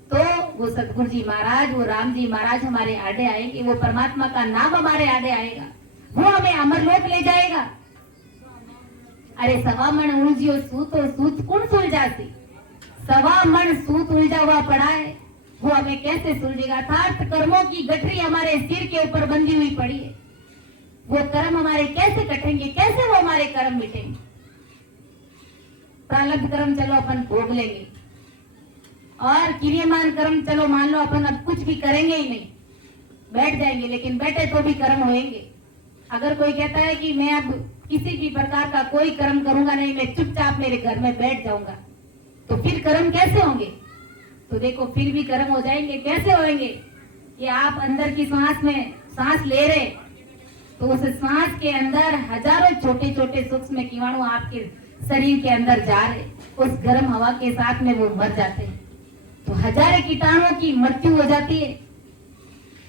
तो वो सतगुरु जी महाराज, वो राम जी महाराज हमारे आड़े आएंगे, वो परमात्मा का नाम हमारे आड़े आएगा, वो हमें अमरलोक ले जाएगा। अरे सवा मन उलझियो सूत, सूत कुण सुलझासी। सवा मन सूत उलझा हुआ पड़ा है, वो हमें कैसे सुलझेगा? अर्थात कर्मों की गठरी हमारे सिर के ऊपर बंधी हुई पड़ी है, वो कर्म हमारे कैसे कटेंगे? कैसे वो हमारे कर्म मिटेंगे? प्रारब्ध कर्म चलो अपन भोग लेंगे, और क्रियमान कर्म चलो मान लो अपन अब कुछ भी करेंगे ही नहीं, बैठ जाएंगे, लेकिन बैठे तो भी कर्म होंगे। अगर कोई कहता है कि मैं अब किसी भी प्रकार का कोई कर्म करूंगा नहीं, मैं चुपचाप मेरे घर में बैठ जाऊंगा, तो फिर कर्म कैसे होंगे? तो देखो फिर भी कर्म हो जाएंगे। कैसे होंगे? ये आप अंदर की सांस में सांस ले रहे, तो उस सांस के अंदर हजारों छोटे छोटे सूक्ष्म कीटाणु आपके शरीर के अंदर जा रहे, उस गर्म हवा के साथ में वो मर जाते हैं, तो हजारों कीटाणुओं की मृत्यु हो जाती है।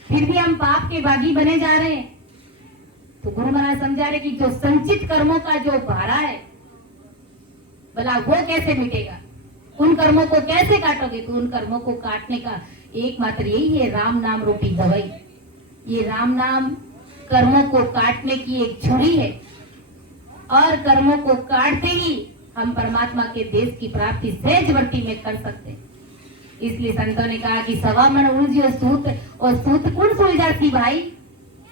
फिर भी हम पाप के भागी बने जा रहे हैं। तो गुरु महाराज समझा रहे कि जो संचित कर्मों का जो भारा है, भला वो कैसे मिटेगा? उन कर्मों को कैसे काटोगे? तो उन कर्मों को काटने का एकमात्र यही है राम नाम रूपी दवाई। ये राम नाम कर्मों को काटने की एक छुरी है, और कर्मों को काटते ही हम परमात्मा के देश की प्राप्ति सहजवर्ती में कर सकते हैं। इसलिए संतों ने कहा कि सवा मन उलझियो सूत, और सूत कुण सुलझासी भाई?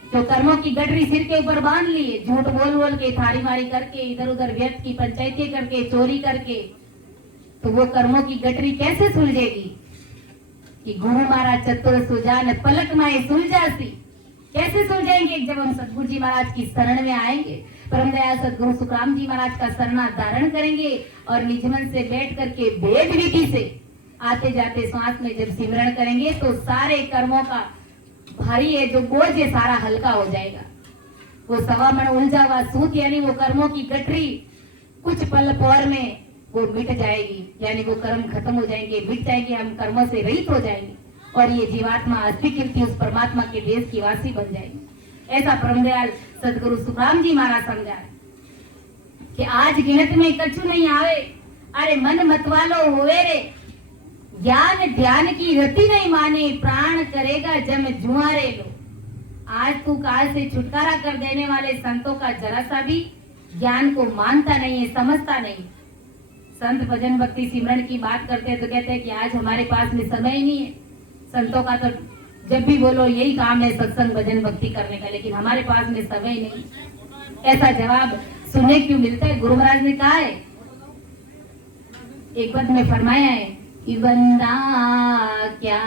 जो कर्मों की गठरी सिर के ऊपर बांध लिए, झूठ बोल बोल के, थारी मारी करके, इधर उधर व्यर्थ की पंचायतें करके, चोरी करके, तो वो कर्मों की गठरी कैसे सुलझेगी? कि गुरु महाराज चतुर सुजान पलक माए सुलझासी। कैसे सुलझेंगे? जब हम सतगुरु जी महाराज की शरण में आएंगे, परम दयाल सतगुरु सुखराम जी महाराज का शरणा धारण करेंगे, और निज मन से बैठ करके वेद विधि से आते जाते श्वास में जब सिमरण करेंगे, तो सारे कर्मों का भारी है जो बोझ है सारा हल्का हो जाएगा। वो सवा मन उलझा हुआ सूत यानी वो कर्मों की गठरी कुछ पल पौर में वो मिट जाएगी, यानी वो कर्म खत्म हो जाएंगे, मिट जाएंगे, हम कर्मों से रहित हो जाएंगे, और ये जीवात्मा अस्वीकृति उस परमात्मा के देश की वासी बन जाएगी। ऐसा परम दयाल सदगुरु सुखराम जी महाराज समझाए कि आज गिनत में कछु नहीं आवे, अरे मन मतवालो होवे रे, ज्ञान ध्यान की रति नहीं माने, प्राण करेगा जम जुआरे लो। आज तू काल से छुटकारा कर देने वाले संतों का जरा सा भी ज्ञान को मानता नहीं है, समझता नहीं। संत भजन भक्ति सिमरन की बात करते हैं तो कहते हैं कि आज हमारे पास में समय ही नहीं है। संतों का तो जब भी बोलो यही काम है, सत्संग भजन भक्ति करने का, लेकिन हमारे पास में समय नहीं। ऐसा जवाब सुनने क्यों मिलता है? गुरु महाराज ने कहा है, एक पद में फरमाया है कि बंदा क्या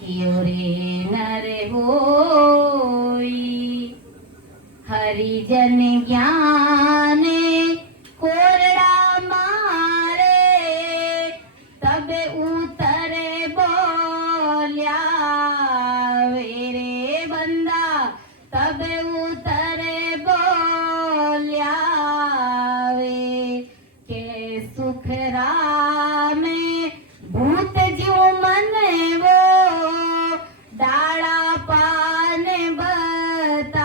कियो रे नर होई, हरिजन ज्ञान कोरड़ा मारे, तब उतरे बोल्या रे बंदा, तब उतरे बोल्या वे के सुख राम भूत जो मन वो डाला पान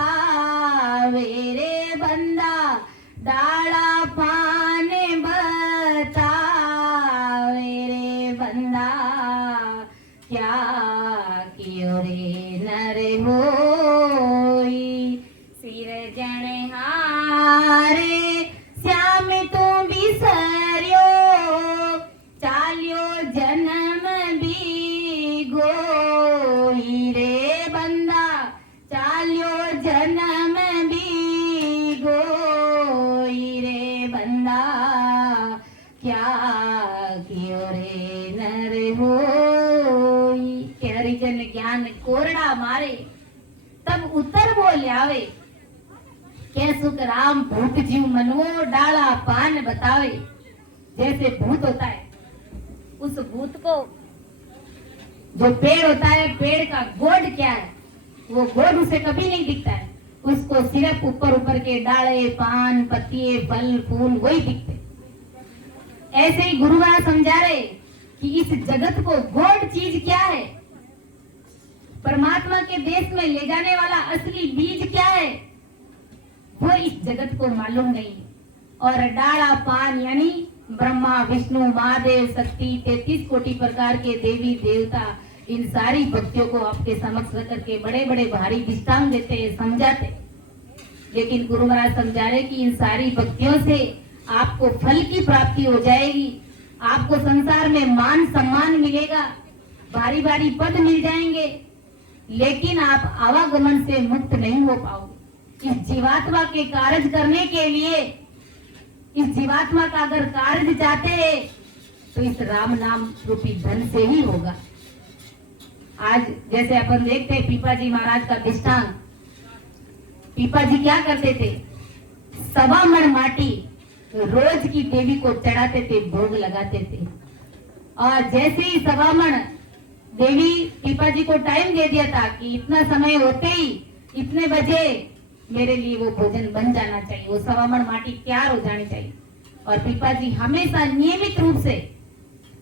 बतावे रे बंदा, डाला पान बतावे रे बंदा, क्या कियो रे नर होई, सिरजन हारे श्याम तू बिसरियो, चालियो जन्म भी गोई रे बंदा, चालियो जन्म भी गोई रे बंदा, क्या कियो रे नर होई, के हरिजन ज्ञान कोरड़ा मारे, तब उतर बोल आवे, के सुख राम भूत जीव मनवो डाला पान बतावे। जैसे भूत होता है, उस भूत को जो पेड़ होता है, पेड़ का गोड क्या है, वो गोड उसे कभी नहीं दिखता है, उसको सिर्फ ऊपर ऊपर के डाले पान पत्तिए फल फूल वही दिखते। ऐसे ही गुरु महाराज समझा रहे कि इस जगत को गोड चीज क्या है, परमात्मा के देश में ले जाने वाला असली बीज क्या है, वो इस जगत को मालूम नहीं। और डाला पान यानी ब्रह्मा विष्णु महादेव शक्ति 33 कोटि प्रकार के देवी देवता, इन सारी भक्तियों को आपके समक्ष रख करके बड़े बड़े भारी दृष्टांत देते हैं, समझाते। लेकिन गुरु महाराज समझा रहे कि इन सारी भक्तियों से आपको फल की प्राप्ति हो जाएगी, आपको संसार में मान सम्मान मिलेगा, भारी भारी पद मिल जाएंगे, लेकिन आप आवागमन से मुक्त नहीं हो पाओगे। इस जीवात्मा के कार्य करने के लिए, इस जीवात्मा का अगर कार्य चाहते हैं तो इस राम नाम रूपी धन से ही होगा। आज जैसे अपन देखते हैं पीपाजी महाराज का दृष्टांत, पीपाजी क्या करते थे, 1.25 मण माटी रोज की देवी को चढ़ाते थे, भोग लगाते थे। और जैसे ही 1.25 मण देवी पीपाजी को टाइम दे दिया था कि इतना समय होते ही इतने बजे मेरे लिए वो भोजन बन जाना चाहिए, वो 1.25 मण माटी तैयार हो जानी चाहिए। और पीपाजी हमेशा नियमित रूप से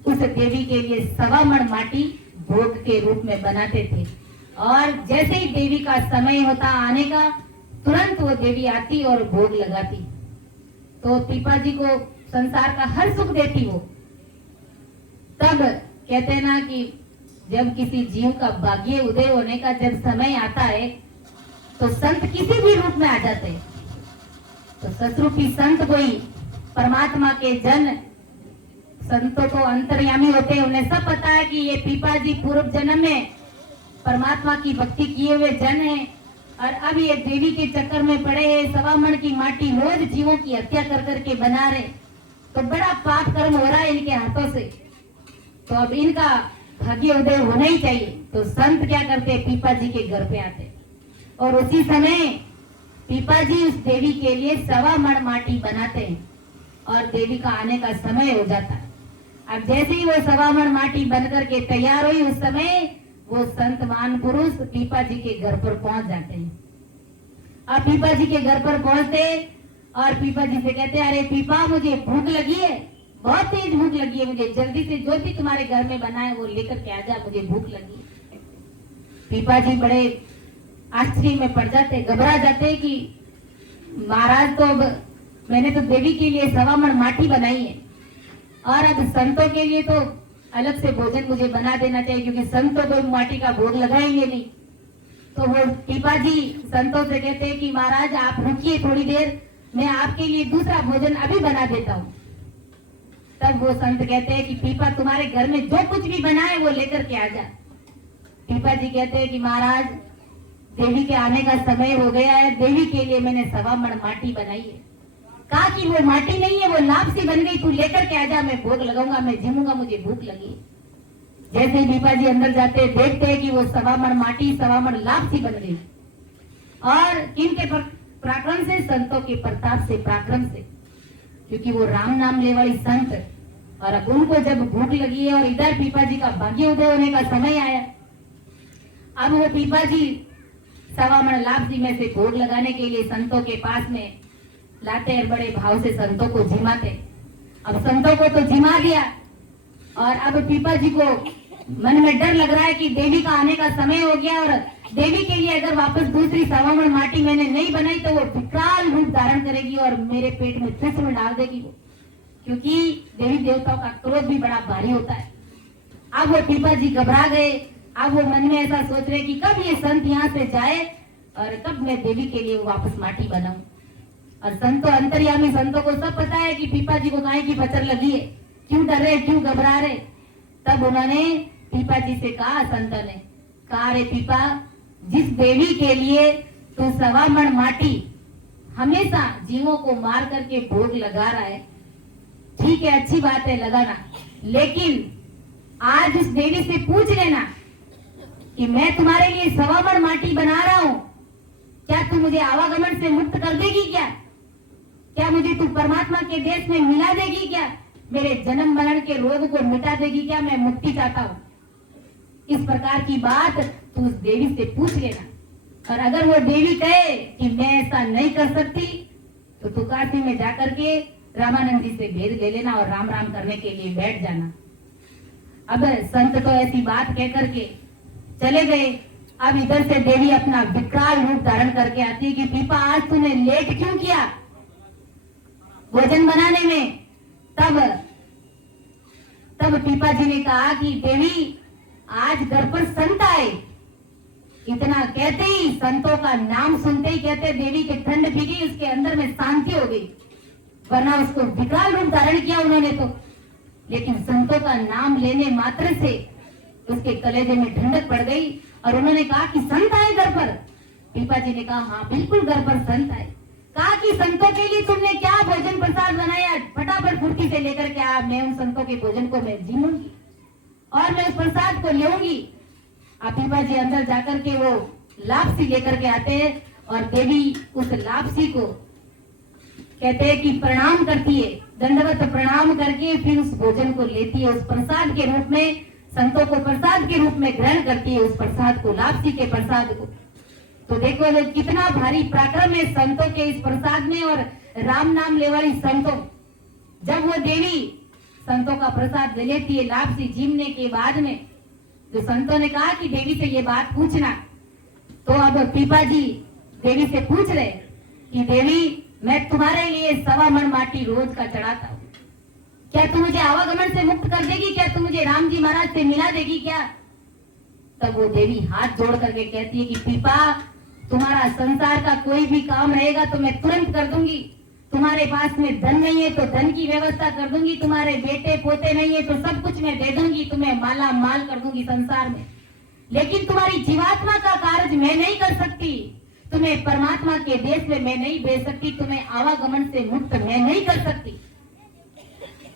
उस देवी के लिए 1.25 मण माटी भोग के रूप में बनाते थे। और जैसे ही देवी का समय होता आने का, तुरंत वो देवी आती और भोग लगाती। तो पीपाजी को संसार का हर सुख देती वो। तब कहते हैं ना कि जब किसी जीव का भाग्य उदय होने का जब समय आता है तो संत किसी भी रूप में आ जाते हैं। तो सतरूपी संत कोई परमात्मा के जन, संतों को अंतर्यामी होते हैं, उन्हें सब पता है कि ये पीपाजी पूर्व जन्म में परमात्मा की भक्ति किए हुए जन हैं और अब ये देवी के चक्कर में पड़े हैं, 1.25 मण की माटी रोज जीवों की हत्या कर करके बना रहे, तो बड़ा पाप कर्म हो रहा है इनके हाथों से। तो अब इनका भाग्य उदय होना ही चाहिए। तो संत क्या करते हैं, पीपाजी के घर पे आते और उसी समय पीपाजी उस देवी के लिए 1.25 मण माटी बनाते हैं और देवी का आने का समय हो जाता है। अब जैसे ही वो 1.25 मण माटी बनकर के तैयार हुई, उस समय वो संत मान पुरुष पीपाजी के घर पर पहुंच जाते हैं। अब पीपाजी के घर पर पहुंचते और पीपाजी से कहते हैं, अरे पीपा मुझे भूख लगी है, बहुत तेज भूख लगी है, मुझे जल्दी से जो भी तुम्हारे घर में बना है वो लेकर के आ जा, मुझे भूख लगी है। पीपाजी बड़े आश्चर्य में पड़ जाते, घबरा जाते कि महाराज तो अब मैंने तो देवी के लिए 1.25 मण माटी बनाई है और अब संतों के लिए तो अलग से भोजन मुझे बना देना चाहिए, क्योंकि संतों को माटी का भोग लगाएंगे नहीं। तो वो पीपा जी संतों से कहते हैं कि महाराज आप रुकिए थोड़ी देर, मैं आपके लिए दूसरा भोजन अभी बना देता हूँ। तब वो संत कहते हैं कि पीपा तुम्हारे घर में जो कुछ भी बना है वो लेकर के आ जा। पीपा जी कहते हैं कि महाराज देवी के आने का समय हो गया है, देवी के लिए मैंने 1.25 मण माटी बनाई है। कहा कि वो माटी नहीं है, वो लापसी बन गई, तू लेकर के आ जा, मैं भोग लगाऊंगा, मैं जिमूंगा, मुझे भूख लगी। जैसे ही पीपा जी अंदर जाते हैं, देखते हैं कि वो 1.25 मण माटी 1.25 मण लापसी बन गई। और किनके पराक्रम से? संतों के प्रताप से, पराक्रम से, क्योंकि वो राम नाम ले वाली संत। और अब उनको जब भूख लगी है और इधर पीपा जी का भाग्योदय होने का समय आया, अब वो पीपा जी 1.25 मण लापसी में से भोग लगाने के लिए संतों के पास में लाते हैं, बड़े भाव से संतों को जिमाते। अब संतों को तो जिमा दिया, और अब पीपा जी को मन में डर लग रहा है कि देवी का आने का समय हो गया, और देवी के लिए अगर वापस दूसरी 1.25 मण माटी मैंने नहीं बनाई तो वो विकराल रूप धारण करेगी और मेरे पेट में त्रिशूल डाल देगी वो, क्योंकि देवी देवताओं का क्रोध भी बड़ा भारी होता है। अब वो पीपा जी घबरा गए। अब वो मन में ऐसा सोच रहे कि कब ये संत यहाँ से जाए और कब मैं देवी के लिए वापस माटी बनाऊं। और संतों अंतर्यामी संतों को सब पता है कि पीपा जी को काहे की बचर लगी है, क्यों डर रहे, क्यों घबरा रहे। तब उन्होंने पीपा जी से कहा, संतों ने कहा, रे पीपा, जिस देवी के लिए तू 1.25 मण माटी हमेशा जीवों को मार करके भोग लगा रहा है, ठीक है, अच्छी बात है लगाना, लेकिन आज उस देवी से पूछ लेना कि मैं तुम्हारे लिए 1.25 मण माटी बना रहा हूं, क्या तू मुझे आवागमन से मुक्त कर देगी क्या? क्या मुझे तू परमात्मा के देश में मिला देगी क्या? मेरे जन्म मरण के रोग को मिटा देगी क्या? मैं मुक्ति चाहता हूँ। इस प्रकार की बात तू उस देवी से पूछ लेना, और अगर वो देवी कहे कि मैं ऐसा नहीं कर सकती, तो तू काशी में जाकर के रामानंद जी से भेद ले लेना और राम राम करने के लिए बैठ जाना। अब संत तो ऐसी बात कह करके चले गए। अब इधर से देवी अपना विकराल रूप धारण करके आती है कि पीपा, आज तूने लेट क्यों किया भोजन बनाने में? तब पीपा जी ने कहा कि देवी, आज घर पर संत आए। इतना कहते ही, संतों का नाम सुनते ही कहते देवी की ठंड भीगी, उसके अंदर में शांति हो गई, वरना उसको विकराल रूप धारण किया उन्होंने तो। लेकिन संतों का नाम लेने मात्र से उसके कलेजे में ठंडक पड़ गई, और उन्होंने कहा कि संत आए घर पर। पीपा जी ने कहा, हाँ बिल्कुल घर पर संत आए। कहा कि संतों के लिए तुमने क्या भोजन प्रसाद बनाया? फटाफट फुर्ती से लेकर के आ, मैं उन संतों के भोजन को मैं जीमूंगी और मैं उस प्रसाद को लेऊंगी। अब पीपा जी अंदर जाकर के वो लापसी लेकर के आते हैं, और देवी उस लापसी को कहते हैं कि प्रणाम करती है, दंडवत प्रणाम करके फिर उस भोजन को लेती है, उस प्रसाद के रूप में, संतों को प्रसाद के रूप में ग्रहण करती है उस प्रसाद को, लापसी के प्रसाद को। तो देखो कितना भारी पराक्रम है संतों के इस प्रसाद में। और राम नाम ले वाली संतों, जब वो देवी संतों का प्रसाद ले लेती है लापसी जीमने के बाद में, जो संतों ने कहा कि देवी से ये बात पूछना, तो अब पीपा जी देवी से पूछ रहे कि देवी, मैं तुम्हारे लिए 1.25 मण माटी रोज का चढ़ाता हूँ, क्या तू मुझे आवागमन से मुक्त कर देगी? क्या तू मुझे राम जी महाराज से मिला देगी क्या? तब वो देवी हाथ जोड़ करके कहती है कि पीपा, तुम्हारा संसार का कोई भी काम रहेगा तो मैं तुरंत कर दूंगी। तुम्हारे पास में धन नहीं है तो धन की व्यवस्था कर दूंगी, तुम्हारे बेटे पोते नहीं है तो सब कुछ मैं दे दूंगी, तुम्हें माला माल कर दूंगी संसार में। लेकिन तुम्हारी जीवात्मा का कार्य मैं नहीं कर सकती, तुम्हें परमात्मा के देश में मैं नहीं भेज सकती, तुम्हें आवागमन से मुक्त मैं नहीं कर सकती।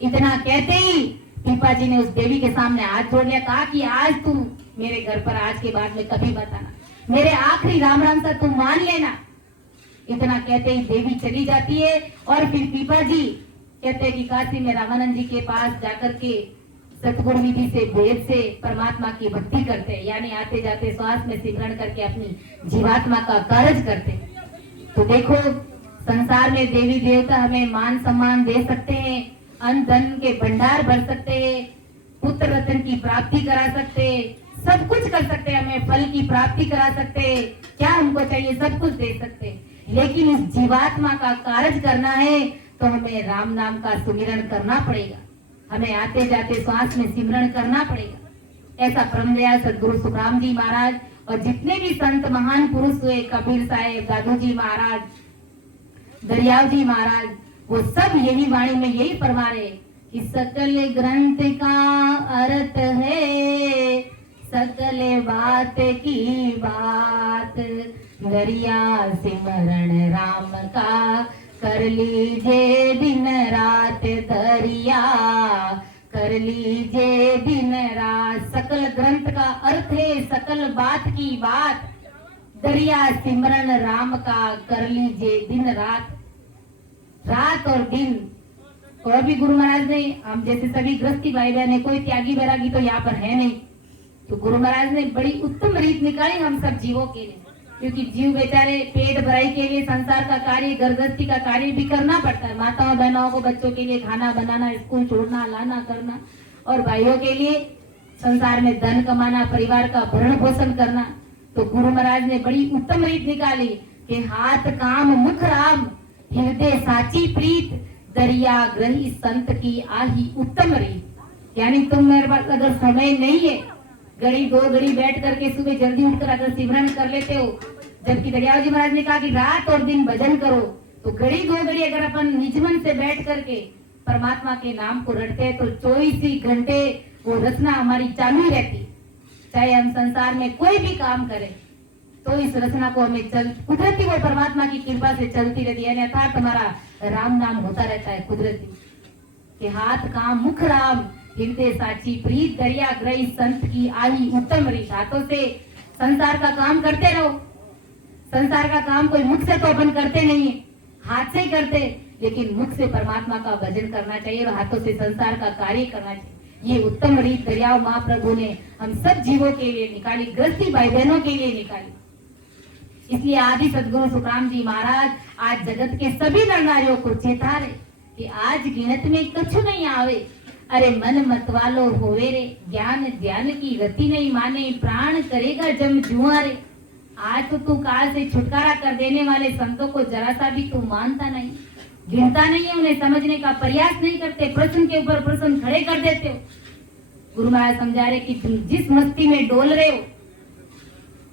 इतना कहते ही पीपा जी ने उस देवी के सामने हाथ जोड़ लिया, कहा कि आज तू मेरे घर पर आज के बाद में कभी मत आना, मेरे आखिरी राम राम सा तू मान लेना। इतना कहते ही देवी चली जाती है, और फिर पीपा जी कहते हैं कि काशी में रामानंद जी के पास जाकर के सतगुरु विधि से वेद से परमात्मा की भक्ति करते हैं, यानी आते जाते श्वास में सिमरण करके अपनी जीवात्मा का कार्य करते हैं। तो देखो संसार में देवी देवता हमें मान सम्मान दे सकते हैं, अन्न धन के भंडार भर सकते हैं, पुत्र रत्न की प्राप्ति करा सकते हैं, सब कुछ कर सकते हैं, हमें फल की प्राप्ति करा सकते हैं, क्या हमको चाहिए सब कुछ दे सकते हैं। लेकिन इस जीवात्मा का कार्य करना है तो हमें राम नाम का सुमिरन करना पड़ेगा। हमें आते जाते श्वास में सिमरण करना पड़ेगा। ऐसा परमदयाल सदगुरु सुखराम जी महाराज और जितने भी संत महान पुरुष हुए, कबीर साहेब, दादू जी महाराज, दरियाव जी महाराज, वो सब यही वाणी में यही फरमा रहे कि सकल ग्रंथ का अर्थ है सकल बात की बात, दरिया सिमरण राम का कर लीजिए दिन रात, दरिया कर लीजिए दिन रात। सकल ग्रंथ का अर्थ है सकल बात की बात, दरिया सिमरन राम का कर लीजिए दिन रात। रात और दिन और भी गुरु महाराज ने, हम जैसे सभी गृहस्थी भाई बहन है, कोई त्यागी बैरागी तो यहाँ पर है नहीं, तो गुरु महाराज ने बड़ी उत्तम रीत निकाली हम सब जीवों के लिए, क्योंकि जीव बेचारे पेट भराई के लिए संसार का कार्य, गृहस्थी का कार्य भी करना पड़ता है। माताओं बहनों को बच्चों के लिए खाना बनाना, स्कूल छोड़ना, लाना करना, और भाइयों के लिए संसार में धन कमाना, परिवार का भरण पोषण करना। तो गुरु महाराज ने बड़ी उत्तम रीत निकाली कि हाथ काम मुख राम, हृदय साची प्रीत, दरिया ग्रही संत की आही उत्तम रीत। यानी तुम मेरे पास अगर समय नहीं है, घड़ी दो घड़ी बैठ करके सुबह जल्दी उठकर अगर सिमरन कर लेते हो, जबकि दरियाव जी महाराज ने कहा कि रात और दिन भजन करो, तो घड़ी दो घड़ी अगर अपन निज मन से बैठ करके परमात्मा के नाम को रटते हैं तो 24 ही घंटे वो रचना हमारी चालू ही रहती। चाहे हम संसार में कोई भी काम करें तो इस रचना को हमें कुदरती वो परमात्मा की कृपा से चलती रहती है, अर्थात हमारा राम नाम होता रहता है कुदरती। कि हाथ काम मुख राम, हृदय साची प्रीत, दरिया ग्रही संत की आही उत्तम रीत। हाथों से संसार का काम करते रहो। संसार का काम कोई मुख से तो अपन करते नहीं है, हाथ से ही करते, लेकिन मुख से परमात्मा का भजन करना चाहिए और हाथों से संसार का कार्य करना चाहिए। ये उत्तम रीत दरियाव महाप्रभु ने हम सब जीवों के लिए निकाली, गृहस्थी भाई बहनों के लिए निकाली। इसलिए आदि सदगुरु सुखराम जी महाराज आज जगत के सभी नर नारियों को चेता रहे कि आज गिनत में कछु नहीं आवे, अरे मन मत वालो होवे रे, ज्ञान ध्यान की गति नहीं माने, प्राण करेगा जम जुआरे। आज तो तू काल से छुटकारा कर देने वाले संतों को जरा सा भी तू मानता नहीं, गिनता नहीं है, उन्हें समझने का प्रयास नहीं करते, प्रश्न के ऊपर प्रश्न खड़े कर देते हो। गुरु महाराज समझा रहे कि तुम जिस मस्ती में डोल रहे हो,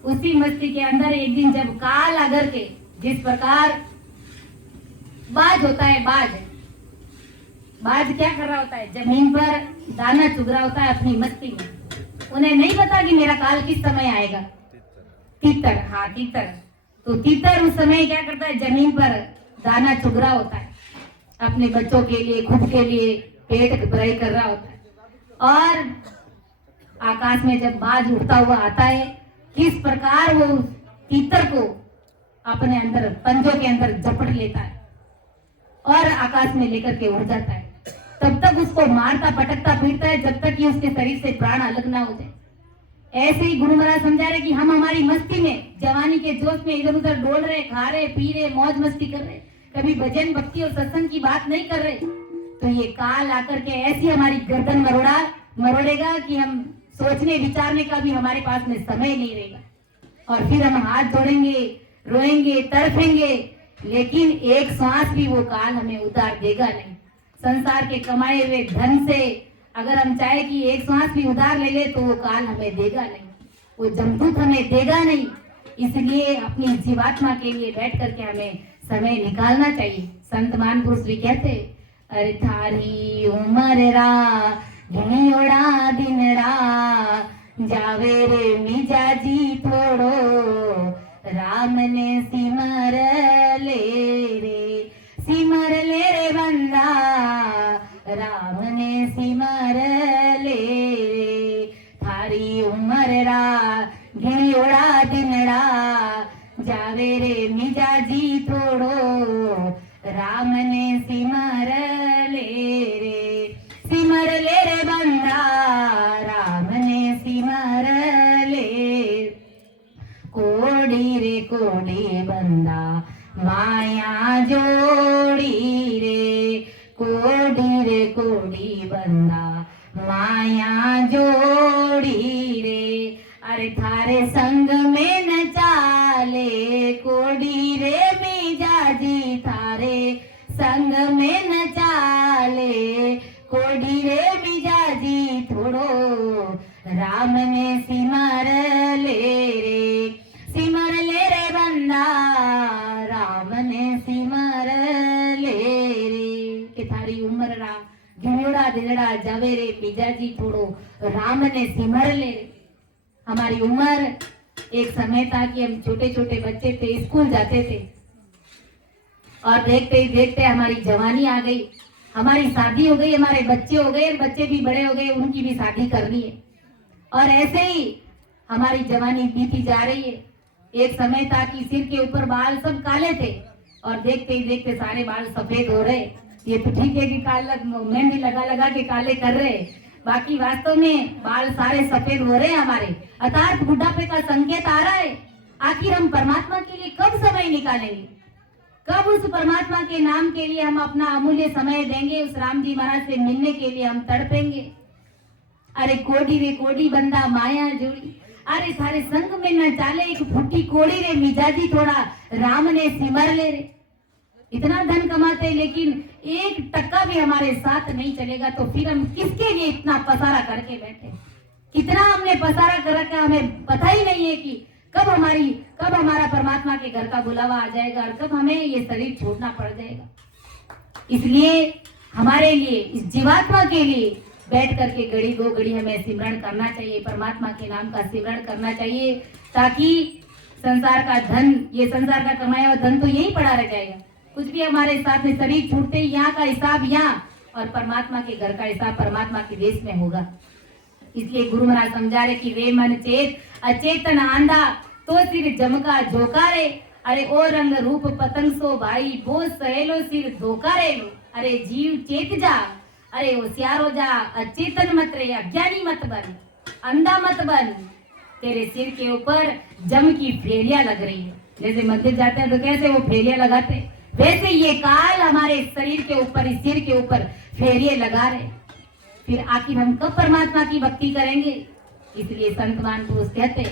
उसी मस्ती के अंदर एक दिन जब काल अगर के, जिस प्रकार बाज होता है, बाज क्या कर रहा होता है, जमीन पर दाना चुग रहा होता है अपनी मस्ती में। उन्हें नहीं पता कि मेरा काल किस समय आएगा। तीतर, हाँ तीतर, तो तीतर उस समय क्या करता है, जमीन पर दाना चुग रहा होता है, अपने बच्चों के लिए, खुद के लिए पेट भराई कर रहा होता है। और आकाश में जब बाज उड़ता हुआ आता है, किस प्रकार वो तीतर को अपने अंदर, पंजों के अंदर झपट लेता है और आकाश में लेकर के उड़ जाता है। तब तक उसको मारता पटकता फिरता है जब तक कि उसके शरीर से प्राण अलग ना हो जाए। ऐसे ही गुरु महाराज समझा रहे कि हम हमारी मस्ती में, जवानी के जोश में इधर उधर डोल रहे, खा रहे, पी रहे, मौज मस्ती कर रहे, कभी भजन भक्ति और सत्संग की बात नहीं कर रहे, तो ये काल आकर के ऐसी हमारी गर्दन मरोड़ेगा कि हम सोचने विचारने का भी हमारे पास में समय नहीं रहेगा। और फिर हम हाथ जोड़ेंगे, रोएंगे, तड़फेंगे, लेकिन एक सांस भी वो काल हमें उतार देगा नहीं। संसार के कमाए हुए धन से अगर हम चाहे कि एक सांस भी उधार ले ले तो वो काल हमें देगा नहीं, वो जमदूत हमें देगा नहीं। इसलिए अपनी जीवात्मा के लिए बैठ करके हमें समय निकालना चाहिए। संत मान पुरुष भी कहते, अरे थारी उमर रा घणियोड़ा दिन रा, जावे रे मिजाजी थोड़ो, राम ने सिमर ले रे, सिमर ले रे बंदा, राम ने सिमर ले रे। थारी उमर रा घणियोड़ा दिन रा, जावे रे मिजाजी थोड़ो, राम ने सिमर ले रे, सिमर ले रे बंदा, राम ने सिमर ले। कोड़ी रे कोड़ी बंदा माया जोड़ी रे, कोड़ी रे कोड़ी बंदा माया जोड़ी रे। अरे थारे संग में न चाले, कोड़ी रे मिजाजी थारे संग में न चाले, कोड़ी रे ने सिमर ले रे बंदा, राम ने सिमर ले रे। कि थारी उम्र रा घियोड़ा दिलड़ा जावे रे पिजाजी थोड़ो राम ने सिमर ले रे। हमारी उम्र एक समय था कि हम छोटे छोटे बच्चे थे, स्कूल जाते थे और देखते ही देखते हमारी जवानी आ गई, हमारी शादी हो गई, हमारे बच्चे हो गए, बच्चे भी बड़े हो गए, उनकी भी शादी करनी है और ऐसे ही हमारी जवानी बीती जा रही है। एक समय था कि सिर के ऊपर बाल सब काले थे और देखते ही देखते सारे बाल सफेद हो रहे। ये तो ठीक है कि मेहंदी लगा लगा के काले कर रहे, बाकी वास्तव में बाल सारे सफेद हो रहे हैं हमारे। अर्थात बुढ़ापे का संकेत आ रहा है। आखिर हम परमात्मा के लिए कब समय निकालेंगे, कब उस परमात्मा के नाम के लिए हम अपना अमूल्य समय देंगे, उस राम जी महाराज से मिलने के लिए हम तड़पेंगे। अरे कोडी रे कोडी बंदा माया जोड़ी, अरे थारे संग में न चाले एक फुटी कोड़ी रे मिजाजी थोड़ा राम ने सिमर ले रे। इतना धन कमाते लेकिन एक टक्का भी हमारे साथ नहीं चलेगा तो फिर हम किसके लिए इतना पसारा करके बैठे। कितना हमने पसारा कर रखा, हमें पता ही नहीं है कि कब हमारा परमात्मा के घर का बुलावा आ जाएगा और कब हमें ये शरीर छोड़ना पड़ जाएगा। इसलिए हमारे लिए, इस जीवात्मा के लिए बैठ करके घड़ी दो घड़ी हमें सिमरण करना चाहिए, परमात्मा के नाम का सिमरण करना चाहिए, ताकि संसार का धन, ये संसार का कमाया हुआ धन तो यही पड़ा रह जाएगा। कुछ भी हमारे साथ में शरीर छूटते ही यहाँ का हिसाब यहाँ और परमात्मा के घर का हिसाब परमात्मा के देश में होगा। इसलिए गुरु महाराज समझा रहे कि वे मन चेत अचेतन आंधा तो सिर जमका झोका रे। अरे ओ रंग रूप पतंग सो भाई वो सहेलो सिर धोखा रे लो। अरे जीव चेत जा, अरे होशियार हो जा, अचेतन मत रे, अज्ञानी मत बन, अंधा मत बन। तेरे सिर के ऊपर जम की फेरियां लग रही है। जैसे मंदिर जाते हैं तो कैसे वो फेरियां लगाते, वैसे ये काल हमारे शरीर के ऊपर, इस सिर के ऊपर फेरिये लगा रहे। फिर आखिर हम कब परमात्मा की भक्ति करेंगे। इसलिए संत महापुरुष कहते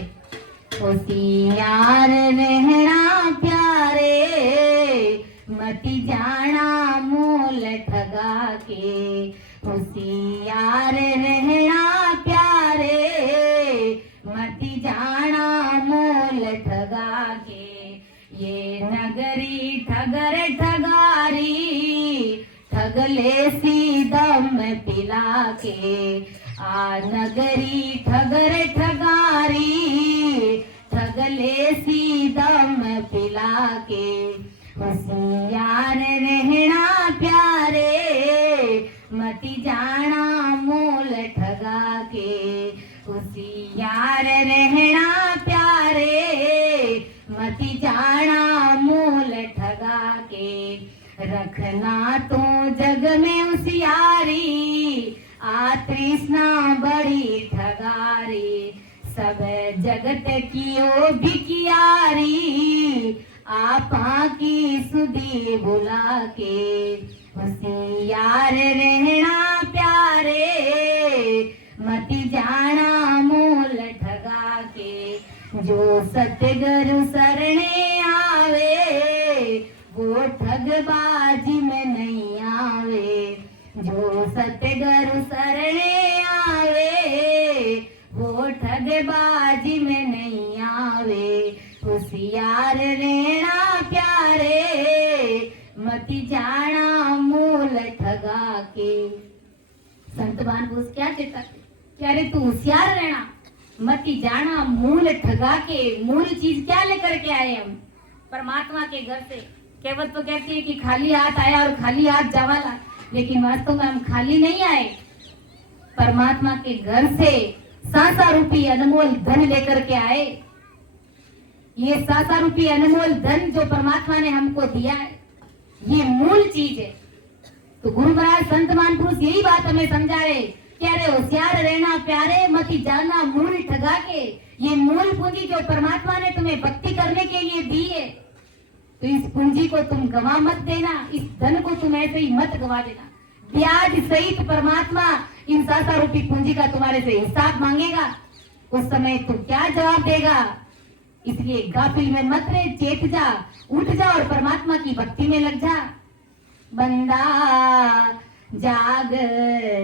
होशियार रहना प्यारे, मति जाना मोल ठगा के। होशियार रहना प्यारे, मति जाना मोल ठगा के। ये नगरी ठगर ठगारी, ठगले सी दम पिला के। आ नगरी ठगर ठगारी, ठगले सी दम पिला के। होशियार रहना प्यारे, मति जाना मोल ठगा के। होशियार रहना प्यारे, मति जाना मोल ठगा के। रखना तो जग में होशियारी, आ तृष्णा बड़ी ठगारी। सब जगत की ओ भिकियारी, आपा की सुधी बुला के। होशियार रहना प्यारे, मति जाना मोल ठगा के। जो सतगुरु सरणे आवे, वो ठगबाजी में नहीं आवे। जो सतगुरु सरणे आवे, वो ठगबाजी में नहीं आवे। होशियार रहना प्यारे, मति जाना मोल ठगा के। संत महापुरुष क्या चेताते, क्या रे तू होशियार रहना, मति जाना मूल ठगा के। मूल चीज क्या लेकर के आए हम परमात्मा के घर से। केवल तो कहती है कि खाली हाथ आया और खाली हाथ जावाला, लेकिन वास्तव में हम खाली नहीं आए। परमात्मा के घर से सासा रूपी अनमोल धन लेकर के आए। ये सासा रूपी अनमोल धन जो परमात्मा ने हमको दिया है, ये मूल चीज है। तो गुरु महाराज संत महापुरुष यही बात हमें समझा रहे, क्या रे होशियार रहना प्यारे, मति जाना मूल ठगा के। ये मूल पूंजी जो परमात्मा ने तुम्हें भक्ति करने के लिए दी है, तो इस पूंजी को तुम गवा मत देना, इस धन को तुम ऐसे ही मत गवा देना। ब्याज सहित परमात्मा इन सासा रूपी पूंजी का तुम्हारे से हिसाब मांगेगा। उस समय तू क्या जवाब देगा। इसलिए गाफिल में मत रहे, चेत जा, उठ जा और परमात्मा की भक्ति में लग जा। बंदा जाग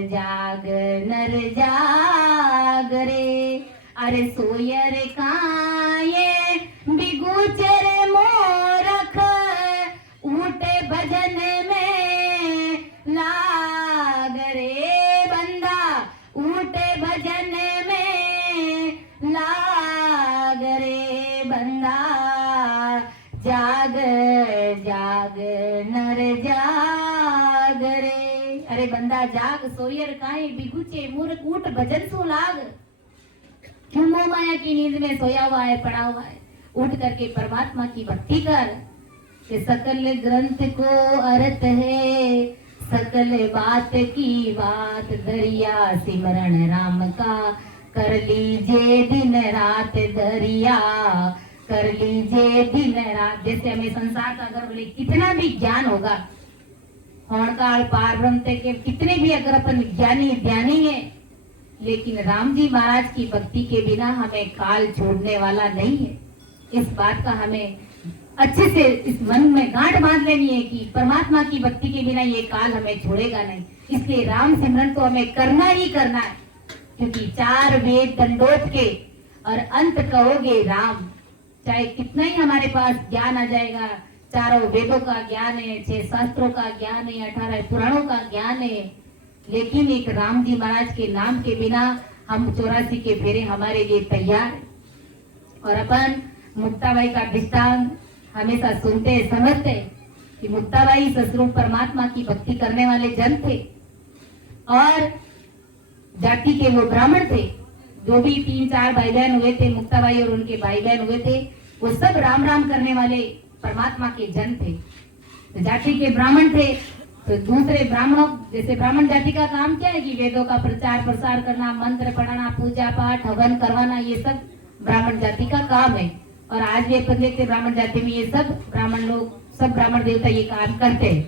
जाग नर जाग रे, अरे सोयर काये बिगुचर मोरख उठे भजन में लाग रे बंदा उठे भजन में लाग रे बंदा जाग जाग नर जाग रे। अरे बंदा जाग सोयर काहे बिगुचे मूर्ख उठ भजन सो लाग। क्यों मोह माया की नींद में सोया हुआ है पड़ा हुआ है, उठ करके परमात्मा की भक्ति कर। कि सकल ग्रंथ को अर्थ है सकल बात की बात दरिया सिमरण राम का कर लीजिए दिन रात दरिया कर लीजिए दिन रात। जैसे हमें संसार का अगर बोले कितना भी ज्ञान होगा, होणकाल पार ब्रह्म के कितने भी अगर अपन ज्ञानी ध्यानी है, लेकिन राम जी महाराज की भक्ति के बिना हमें काल छोड़ने वाला नहीं है। इस बात का हमें अच्छे से इस मन में गांठ बांध लेनी है कि परमात्मा की भक्ति के बिना ये काल हमें छोड़ेगा नहीं। इसलिए राम सिमरन तो हमें करना ही करना है, क्योंकि 4 वेद दंडोत के और अंत कहोगे राम। चाहे कितना ही हमारे पास ज्ञान आ जाएगा, 4 वेदों का ज्ञान है, 6 शास्त्रों का ज्ञान है, 18 पुराणों का ज्ञान है, लेकिन एक राम जी महाराज के नाम के बिना हम 84 के फेरे हमारे लिए तैयार। और अपन मुक्ताबाई का दृष्टांत हमेशा सुनते समझते कि मुक्ताबाई ससुर परमात्मा की भक्ति करने वाले जन थे और जाति के वो ब्राह्मण थे। जो भी 3-4 भाई बहन हुए थे, मुक्ताबाई और उनके भाई बहन हुए थे, वो सब राम राम करने वाले परमात्मा के जन थे। तो जाति के ब्राह्मण थे, तो दूसरे ब्राह्मणों जैसे ब्राह्मण जाति का काम क्या है कि वेदों का प्रचार प्रसार करना, मंत्र पढ़ाना, पूजा पाठ हवन करवाना, ये सब ब्राह्मण जाति का काम है। और आज भी अपन देखते ब्राह्मण जाति में ये सब ब्राह्मण लोग, सब ब्राह्मण देवता ये काम करते हैं।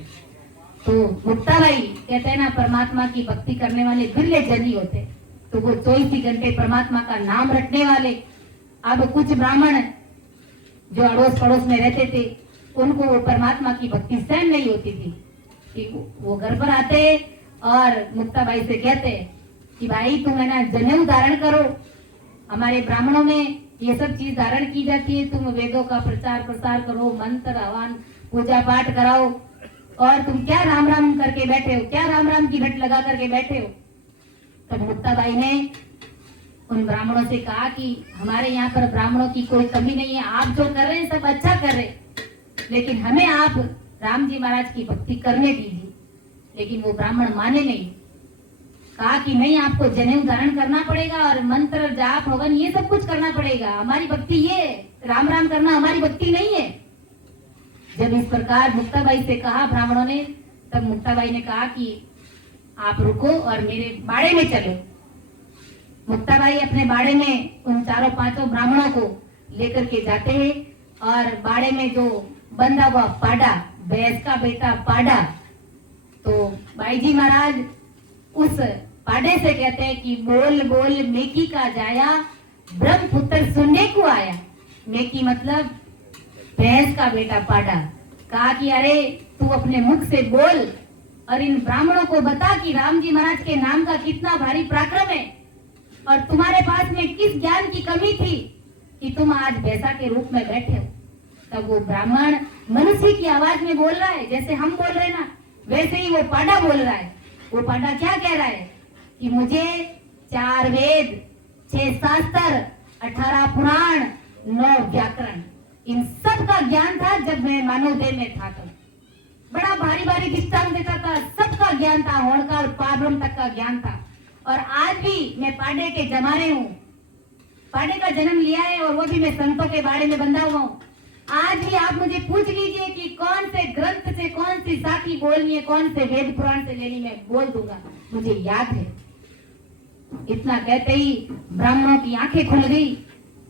तो मुक्ताबाई कहते हैं ना, परमात्मा की भक्ति करने वाले बिरले जन ही होते, तो वो 24 घंटे परमात्मा का नाम रटने वाले। अब कुछ ब्राह्मण जो अड़ोस पड़ोस में रहते थे, उनको वो परमात्मा की भक्ति सहन नहीं होती थी कि वो घर पर आते और मुक्ताबाई से कहते कि भाई तुम है ना जनेऊ धारण करो, हमारे ब्राह्मणों में ये सब चीज धारण की जाती है, तुम वेदों का प्रचार प्रसार करो, मंत्र हवन पूजा पाठ कराओ, और तुम क्या राम राम करके बैठे हो, क्या राम राम की घट लगा करके बैठे हो। तब मुक्ताबाई ने उन ब्राह्मणों से कहा कि हमारे यहाँ पर ब्राह्मणों की कोई कमी नहीं है, आप जो कर रहे हैं सब अच्छा कर रहे, लेकिन हमें आप राम जी महाराज की भक्ति करने दीजिए। लेकिन वो ब्राह्मण माने नहीं, कहा कि नहीं, आपको जनेऊ धारण करना पड़ेगा और मंत्र जाप हवन ये सब कुछ करना पड़ेगा, हमारी भक्ति ये राम राम करना हमारी भक्ति नहीं है। जब इस प्रकार मुक्ताबाई से कहा ब्राह्मणों ने, तब मुक्ताबाई ने कहा कि आप रुको और मेरे बाड़े में चलो। मुक्ताबाई अपने बाड़े में उन 4-5 ब्राह्मणों को लेकर के जाते हैं और बाड़े में जो बंधा हुआ पाडा, भैंस का बेटा पाडा, तो बाई जी महाराज उस पाडे से कहते हैं कि बोल बोल मेकी का जाया ब्रह्मपुत्र सुनने को आया। मेकी मतलब भैंस का बेटा पाडा। कहा कि अरे तू अपने मुख से बोल और इन ब्राह्मणों को बता कि राम जी महाराज के नाम का कितना भारी पराक्रम है, और तुम्हारे पास में किस ज्ञान की कमी थी कि तुम आज भैंसा के रूप में बैठे हो। तब वो ब्राह्मण मनुष्य की आवाज में बोल रहा है, जैसे हम बोल रहे हैं ना, वैसे ही वो पाडा बोल रहा है। वो पाडा क्या कह रहा है कि मुझे 4 वेद, 6 शास्त्र, 18 पुराण, 9 व्याकरण, इन सब का ज्ञान था जब मैं मानव देह में था। तो बड़ा भारी भारी दृष्टांत देता था, सबका ज्ञान था, होणकाल पारब्रह्म तक का ज्ञान था। और आज भी मैं पाडे के जमाने हूँ, पाडे का जन्म लिया है और वो भी मैं संतों के बारे में बंधा हुआ हूँ। आज भी आप मुझे पूछ लीजिए कि कौन से ग्रंथ से कौन सी साखी बोलनी है, कौन से वेद पुराण से लेनी, मैं बोल दूंगा, मुझे याद है। इतना कहते ही ब्राह्मणों की आंखें खुल गई।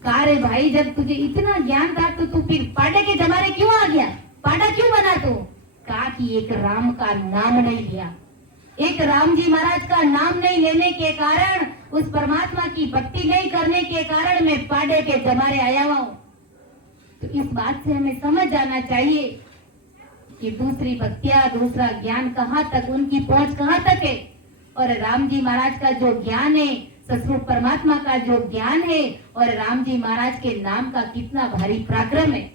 कहा रे भाई, जब तुझे इतना ज्ञान था तो तू फिर पाडे के जमाने क्यों आ गया, पाडा क्यों बना तू? कहा कि एक राम का नाम नहीं लिया, एक राम जी महाराज का नाम नहीं लेने के कारण, उस परमात्मा की भक्ति नहीं करने के कारण मैं पाडे के जमाने आया हुआ हूँ। तो इस बात से हमें समझ जाना चाहिए कि दूसरी भक्तियां, दूसरा ज्ञान कहाँ तक, उनकी पहुंच कहाँ तक है। और राम जी महाराज का जो ज्ञान है, ससुर परमात्मा का जो ज्ञान है और राम जी महाराज के नाम का कितना भारी पराक्रम है।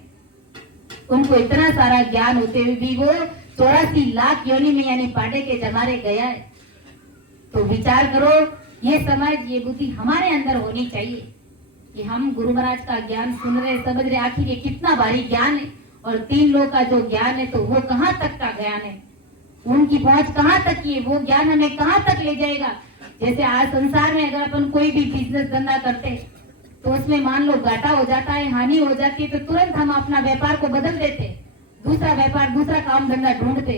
उनको इतना सारा ज्ञान होते हुए भी वो 84 लाख योनि में यानी पांडे के जमाने गया है। तो विचार करो, ये समझ ये बुद्धि हमारे अंदर होनी चाहिए कि हम गुरु महाराज का ज्ञान सुन रहे समझ रहे, आखिर ये कितना भारी ज्ञान है और 3 लोग का जो ज्ञान है तो वो कहाँ तक का ज्ञान है, उनकी पहुंच कहाँ तक की है, वो ज्ञान हमें कहाँ तक ले जाएगा। जैसे आज संसार में अगर अपन कोई भी बिजनेस धंधा करते हैं तो उसमें मान लो घाटा हो जाता है, हानि हो जाती है, तो तुरंत हम अपना व्यापार को बदल देते, दूसरा व्यापार दूसरा काम धंधा ढूंढते।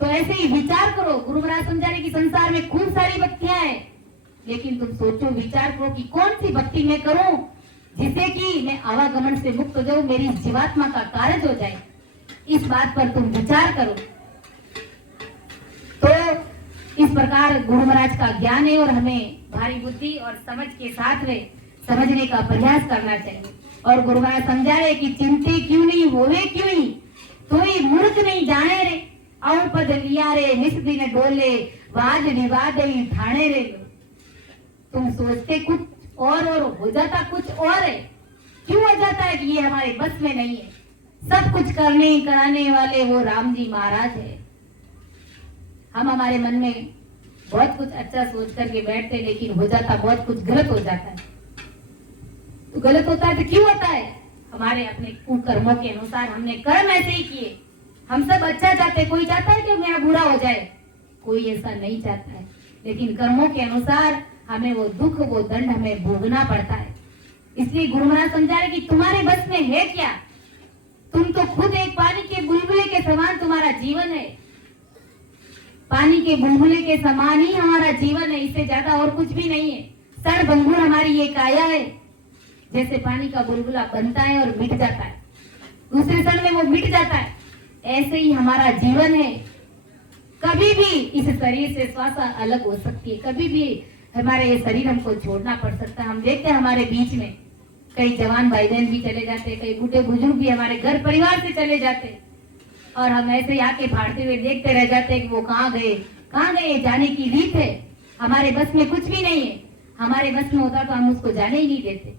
तो ऐसे ही विचार करो, गुरु महाराज समझा रहे कि संसार में खूब सारी भक्तियां हैं, लेकिन तुम सोचो विचार करो कि कौन सी भक्ति मैं करूं जिससे कि मैं आवागमन से मुक्त हो जाऊं, मेरी जीवात्मा का कार्य हो जाए। इस बात पर तुम विचार करो। तो इस प्रकार गुरु महाराज का ज्ञान है और हमें भारी बुद्धि और समझ के साथ में समझने का प्रयास करना चाहिए। और गुरु महाराज समझा रहे कि चिंते क्यों नहीं होवे क्यों ही, तो ही मूर्ख नहीं जाने रे, औ पद लिया रे निस दिन डोले, वाद विवाद ठाणे रे। तुम सोचते कुछ और हो जाता कुछ और है। क्यों हो जाता है कि ये हमारे बस में नहीं है। सब कुछ करने कराने वाले वो राम जी महाराज है। हम हमारे मन में बहुत कुछ अच्छा सोच करके बैठते, लेकिन हो जाता बहुत कुछ गलत हो जाता है। तो गलत होता है तो क्यों होता है? हमारे अपने कुकर्मों के अनुसार हमने कर्म ऐसे ही किए। हम सब अच्छा चाहते, कोई चाहता है कि मेरा बुरा हो जाए, कोई ऐसा नहीं चाहता है, लेकिन कर्मों के अनुसार हमें वो दुख वो दंड हमें भोगना पड़ता है। इसलिए गुरु महाराज समझा रहे कि तुम्हारे बस में है क्या, तुम तो खुद एक पानी के बुलबुले के समान तुम्हारा जीवन है। पानी के बुलबुले के समान ही हमारा जीवन है, इससे ज्यादा और कुछ भी नहीं है। सड़ भंगुर हमारी ये काया है। जैसे पानी का बुलबुला बनता है और मिट जाता है, दूसरे क्षण में वो मिट जाता है, ऐसे ही हमारा जीवन है। कभी भी इस शरीर से श्वास अलग हो सकती है, कभी भी हमारे ये शरीर हमको छोड़ना पड़ सकता है। हम देखते हैं हमारे बीच में कई जवान भाई बहन भी चले जाते हैं, कई बूढ़े बुजुर्ग भी हमारे घर परिवार से चले जाते हैं, और हम ऐसे ही आके फाड़ते हुए देखते रह जाते हैं कि वो कहाँ गए। जाने की रीत है, हमारे बस में कुछ भी नहीं है। हमारे बस में होता तो हम उसको जाने ही नहीं देते।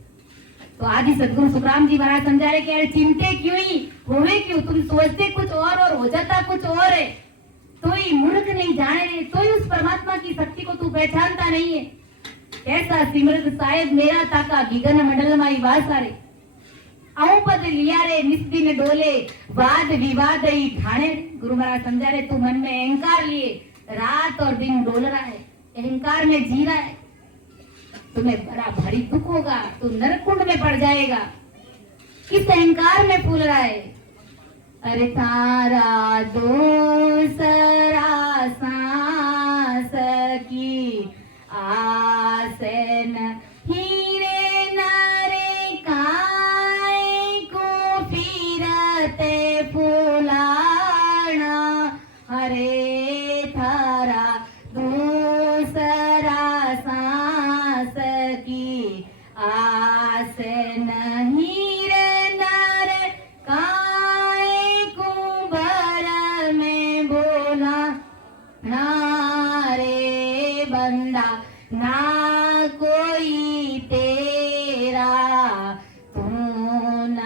तो आदि सदगुरु सुखराम जी महाराज समझा रहे कि अरे चिंते क्यों ही होवे क्यों, तुम सोचते कुछ और हो जाता कुछ और है। तो ही मूर्ख नहीं जाने रे, तो ही उस परमात्मा की शक्ति को तू पहचानता नहीं है। कैसा सिमरत साहेब मेरा ताका गिगन मंडल माई वासारे, औ पद लिया रे निस दिन डोले, वाद विवाद ठाणे। गुरु महाराज समझा रहे तू मन में अहंकार लिए रात और दिन डोल रहा है, अहंकार में जी रहा है, तुम्हें बड़ा भारी दुख होगा, तू नरक कुंड में पड़ जाएगा। किस अहंकार में फूल रहा है? अरे तारा दूसरा सांस की आसन हीरे नारे काय को फिरते फूलाना, अरे थारा दूसरा सांस की आसन हीरे नारे काय को भर में बोला ना रे बंदा, ना कोई तेरा तू न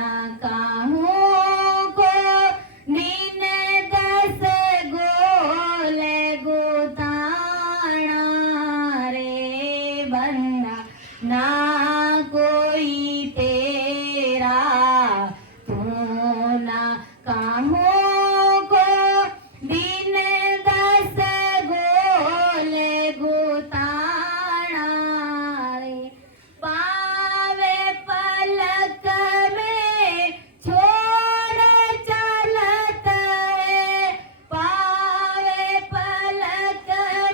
कहूँ को दिन 10 गोले गुताना रे बंदा, ना कोई तेरा तू न कहूँ को दिन 10 गोले गुताना रे। पावे पलक में छोड़ चलत है, पावे पलक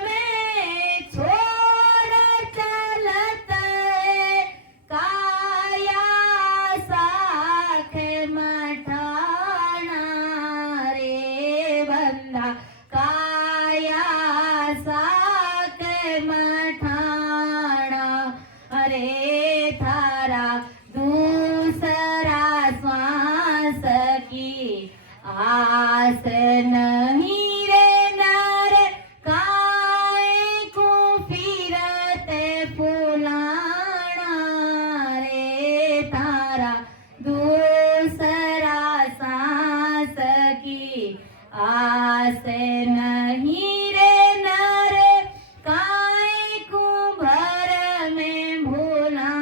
में छोड़ चलत है, काया साख मठाना रे बंदा, काया साख मठाना, अरे थारा दूसरा श्वास की आस नहीं रे नारे काय को फिरते फूलाना बसे नहीं रे नरे काय कुंभर में भूलाना।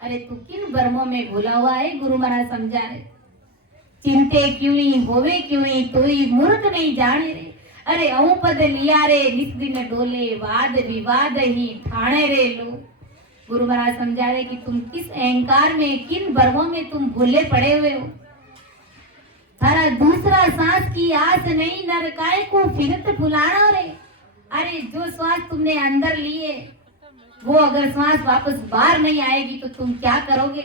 अरे तू किन भ्रमों में भूला हुआ है, गुरु महाराज समझा रहे। चिंते क्यों नहीं होवे क्यों नहीं, तो ही मूर्ख नहीं जाने रे। अरे अऊ पद लिया रे निस दिन डोले, वाद विवाद ही ठाणे रे लो। गुरु महाराज समझा रहे कि तुम किस अहंकार में, किन भ्रमों में तुम भूले पड़े हुए हो। थारा दूसरा सांस की आस नहीं, नर काय को फिरत भुलाना रे। अरे जो श्वास तुमने अंदर लिए, वो अगर श्वास वापस बाहर नहीं आएगी तो तुम क्या करोगे?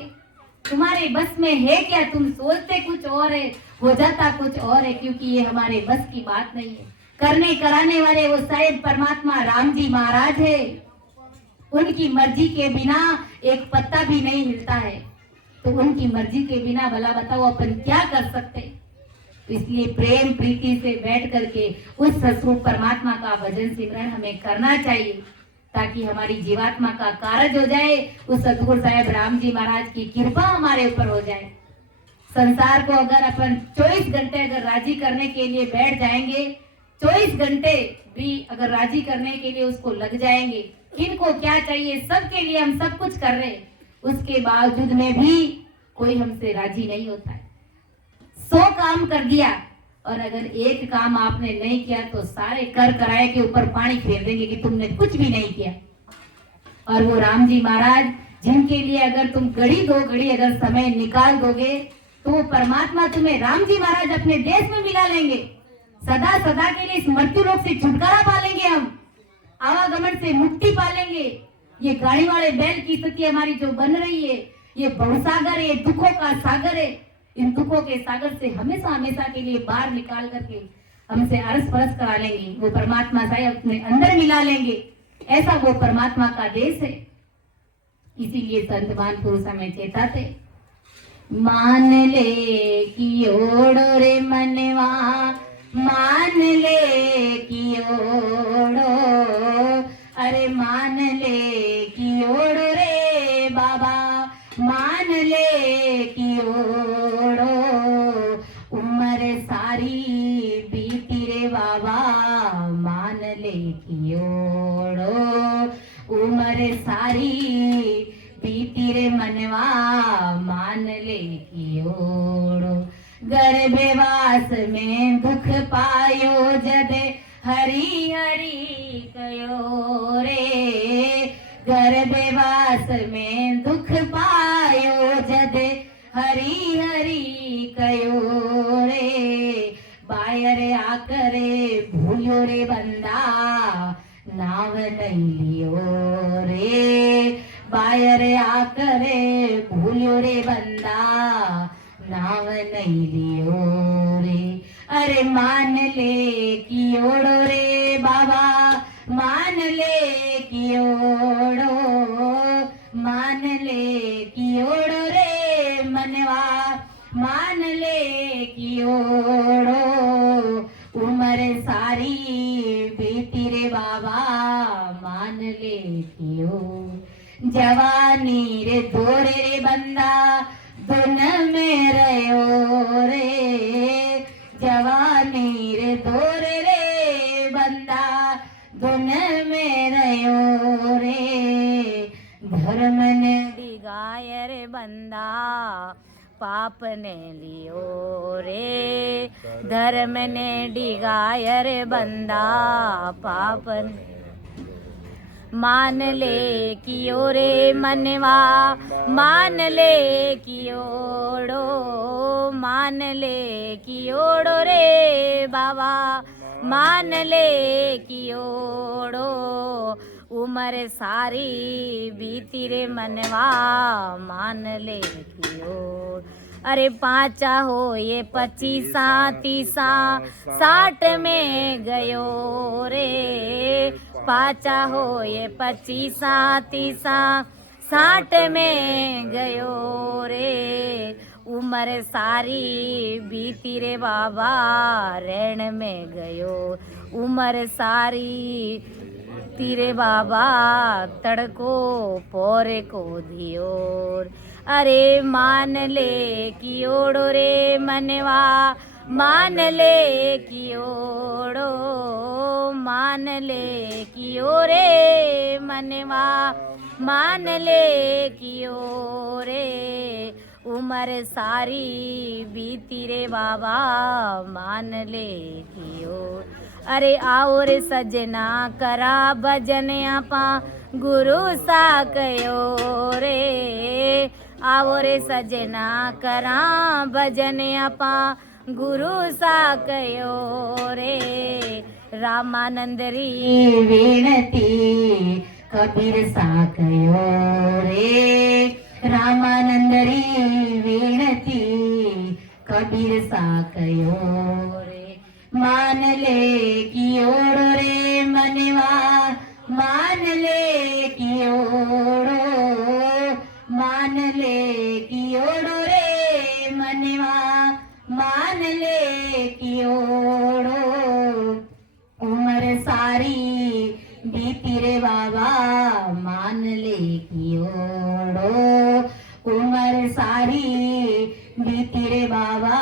तुम्हारे बस में है क्या? तुम सोचते कुछ और है, हो जाता कुछ और है, क्योंकि ये हमारे बस की बात नहीं है। करने कराने वाले वो शायद परमात्मा राम जी महाराज है। उनकी मर्जी के बिना एक पत्ता भी नहीं हिलता है, तो उनकी मर्जी के बिना भला बताओ अपन क्या कर सकते। तो इसलिए प्रेम प्रीति से बैठ करके उस सस्वरूप परमात्मा का भजन सिमरन हमें करना चाहिए, ताकि हमारी जीवात्मा का कारज हो जाए। उस सतगुरु साहेब राम जी महाराज की कृपा हमारे ऊपर हो जाए। संसार को अगर अपन 24 घंटे अगर राजी करने के लिए बैठ जाएंगे, 24 घंटे भी अगर राजी करने के लिए उसको लग जाएंगे, किनको क्या चाहिए सबके लिए हम सब कुछ कर रहे, उसके बावजूद में भी कोई हमसे राजी नहीं होता है। 100 काम कर दिया और अगर एक काम आपने नहीं किया तो सारे कर कराए के ऊपर पानी फेर देंगे कि तुमने कुछ भी नहीं किया। और वो राम जी महाराज जिनके लिए अगर तुम घड़ी 2 घड़ी अगर समय निकाल दोगे, तो वो परमात्मा तुम्हें राम जी महाराज अपने देश में मिला लेंगे। सदा सदा के लिए इस मृत्यु लोक से छुटकारा पालेंगे, हम आवागमन से मुक्ति पालेंगे। ये गाड़ी वाले बैल की स्थिति हमारी जो बन रही है, ये भवसागर है, दुखों का सागर है। इन दुखों के सागर से हमेशा हमेशा के लिए बाहर निकाल करके हमसे अरस परस करा लेंगे। वो परमात्मा साहब अपने अंदर मिला लेंगे। ऐसा वो परमात्मा का देश है। इसीलिए संत महान पुरुष हमें चेताते, मान ले कि ओढ़ो रे मनवा, मान ले कि ओढ़ो, अरे मान ले कि ओढ़ो रे बाबा, मान ले कि ओढ़ो। उम्र सारी बीती रे बाबा, मान ले कि ओढ़ो। उम्र सारी बीती रे मनवा, मान ले कि ओढ़ो। गर्भवास में दुख पायो जदे, हरि हरि कयो रे। गर्भवास में दुख पायो जदे, हरि हरि कयो रे। बायर आकरे भूलो रे बंदा, नाव नहीं लियो रे। बायर आकरे भूलो रे बंदा, नाव नहीं लियो रे। अरे मान ले कि ओढ़ो रे बाबा, मान ले कि ओढ़ो। मान ले कि ओढ़ो रे मनवा, मान ले कि ओढ़ो। उम्र सारी बीती रे बाबा, मान ले कि ओढ़ो। जवानी रे दौरे रे बंदा, दुन में रहो रे। जवानी रे दौरे रे बंदा, दुन में रहो रे। धर्म ने दिगाय रे बंदा, पाप ने लियो रे। धर्म ने डिगाय रे बंदा, पाप ने। मान ले कियो रे मनवा, मान ले कियोड़ो। मान ले कियोड़ो रे बाबा, मान ले कियोड़ो। उम्र सारी बीती रे मनवा, मान ले कियोड़। अरे 5 हो ये 25 30 60 में गयो रे। 5 हो ये 25 30 60 में गयो रे। उम्र सारी बीती रे बाबा, रण में गयो। उम्र सारी तीरे बाबा, तड़को पोरे को धियोर। अरे मान ले कियोड़ो रे मनवा, मान ले कियोड़ो मान ले कियो रे मनवा मान ले कियो रे उम्र सारी बीती रे बाबा मान ले कियो अरे आओ रे सजना करा भजन आपा गुरु सा कयो रे आओ रे सजना करा भजन आपा गुरु सा कयो रे रामानंद री विनती कबीर सा कयो रे रामानंद री विनती कबीर सा कयो रे मान ले कियोड़ो रे मनवा मान ले कियोड़ो मान ले कियोड़ो रे मनवा मान ले कियोड़ो उम्र सारी बीती रे बाबा मान ले कियोड़ो उम्र सारी बीती रे बाबा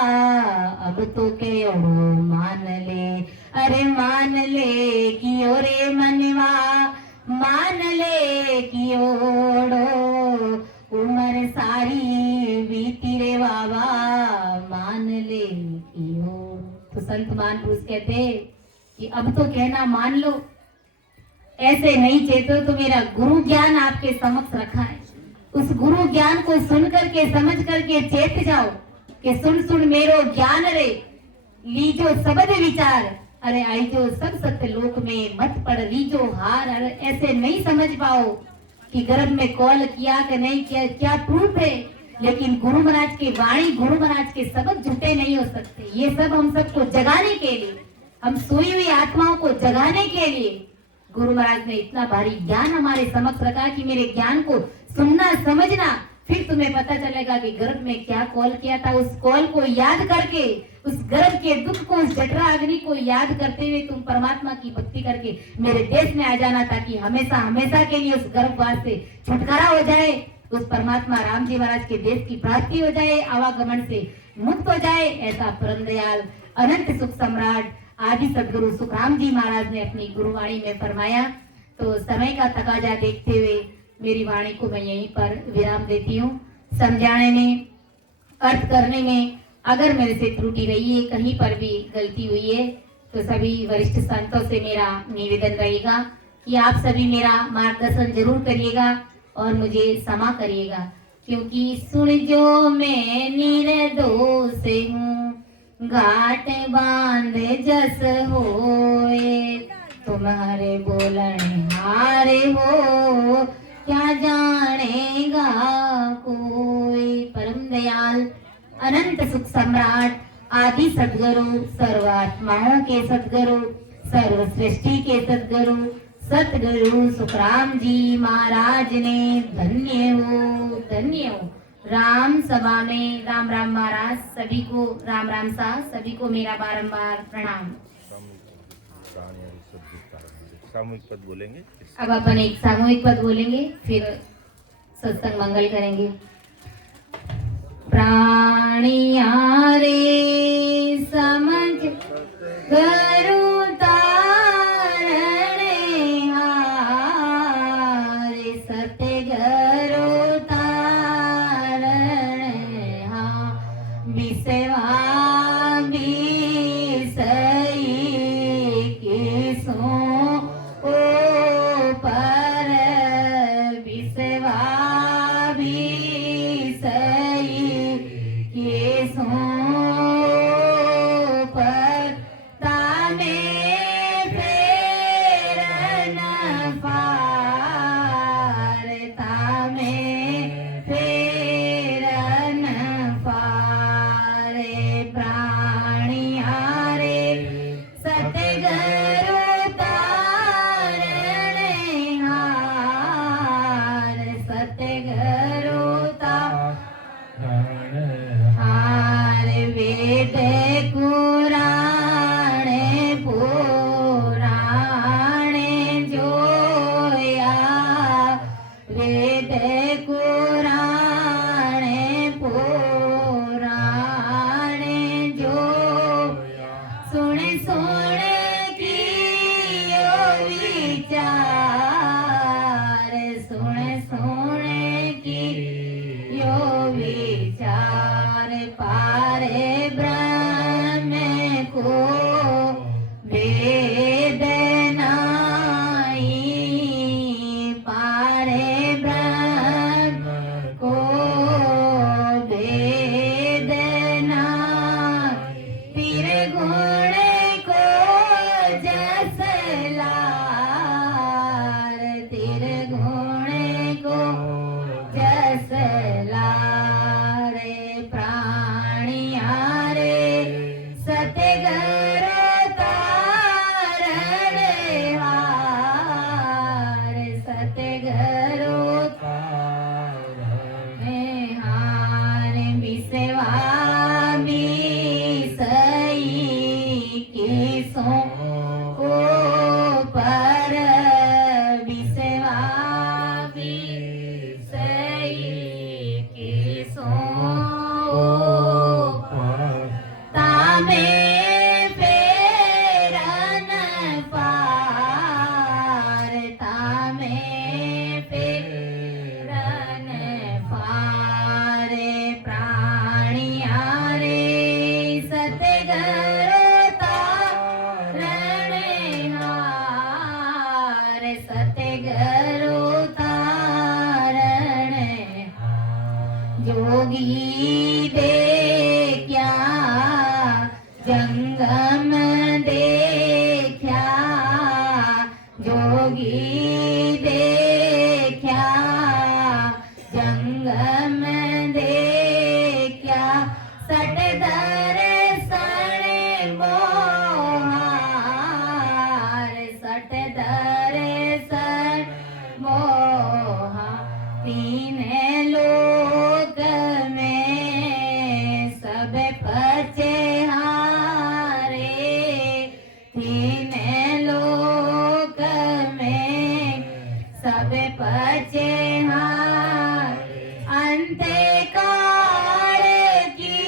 अब तो केयोड़ो मान ले अरे मान ले कियो रे मनवा मान ले कियोड़ो उम्र सारी बीती रे बाबा मान ले कियो। तो संत महापुरुष कहते कि अब तो कहना मान लो, ऐसे नहीं चेतो तो मेरा गुरु ज्ञान आपके समक्ष रखा है, उस गुरु ज्ञान को सुन करके समझ करके चेत जाओ कि सुन सुन मेरो ज्ञान रे लीजो सबद विचार अरे आई जो सब सत्य लोक में मत पड़ लीजो हार। अरे ऐसे नहीं समझ पाओ कि गर्भ में कॉल किया कि नहीं किया क्या प्रूफ है, लेकिन गुरु महाराज की वाणी गुरु महाराज के शब्द झूठे नहीं हो सकते। ये सब हम सबको जगाने के लिए, हम सोई हुई आत्माओं को जगाने के लिए गुरु महाराज ने इतना भारी ज्ञान हमारे समक्ष रखा कि मेरे ज्ञान को सुनना समझना, फिर तुम्हें पता चलेगा कि गर्भ में क्या कॉल किया था। उस कॉल को याद करके, उस गर्भ के दुख को, उस जठरा अग्नि को याद करते हुए तुम परमात्मा की भक्ति करके मेरे देश में आ जाना, ताकि हमेशा हमेशा के लिए उस गर्भवास से छुटकारा हो जाए, उस परमात्मा राम जी महाराज के देश की प्राप्ति हो जाए, आवागमन से मुक्त हो जाए। ऐसा परम दयाल अनंत सुख सम्राट आदि सदगुरु सुखराम जी महाराज ने अपनी गुरुवाणी में फरमाया। तो समय का तकाजा देखते हुए मेरी वाणी को मैं यहीं पर विराम देती हूँ। समझाने में, अर्थ करने में अगर मेरे से त्रुटि रही है, कहीं पर भी गलती हुई है, तो सभी वरिष्ठ संतों से मेरा निवेदन रहेगा कि आप सभी मेरा मार्गदर्शन जरूर करिएगा और मुझे क्षमा करिएगा, क्योंकि सुन जो मैं निर्दोष हूँ घाट बांध जस होए, तुम्हारे बोलन हारे हो क्या जानेगा कोई। परम दयाल अनंत सुख सम्राट आदि सदगुरु, सर्वात्माओं के सदगुरु, सर्व सृष्टि के सदगुरु सतगुरु सुखराम जी महाराज ने धन्य हो राम सभा में राम राम महाराज। सभी को राम राम सा, सभी को मेरा बारंबार प्रणाम। सामूहिक पद बोलेंगे। अब अपन एक सामूहिक पद बोलेंगे, फिर सत्संग मंगल करेंगे। प्राणिया रे समझ करूं तारणे हारे, सत्य करो तारणे हा, विसेवा विसई के सो सत्य करो जोगी देख्या जंगम देख्या जोगी देख्या जंगम देख्या सट दर्शन मोहार सट दर्शन मोहा तीन लोक में सब पचे हारे तीन लोक में सब पचे हारे अंते काल की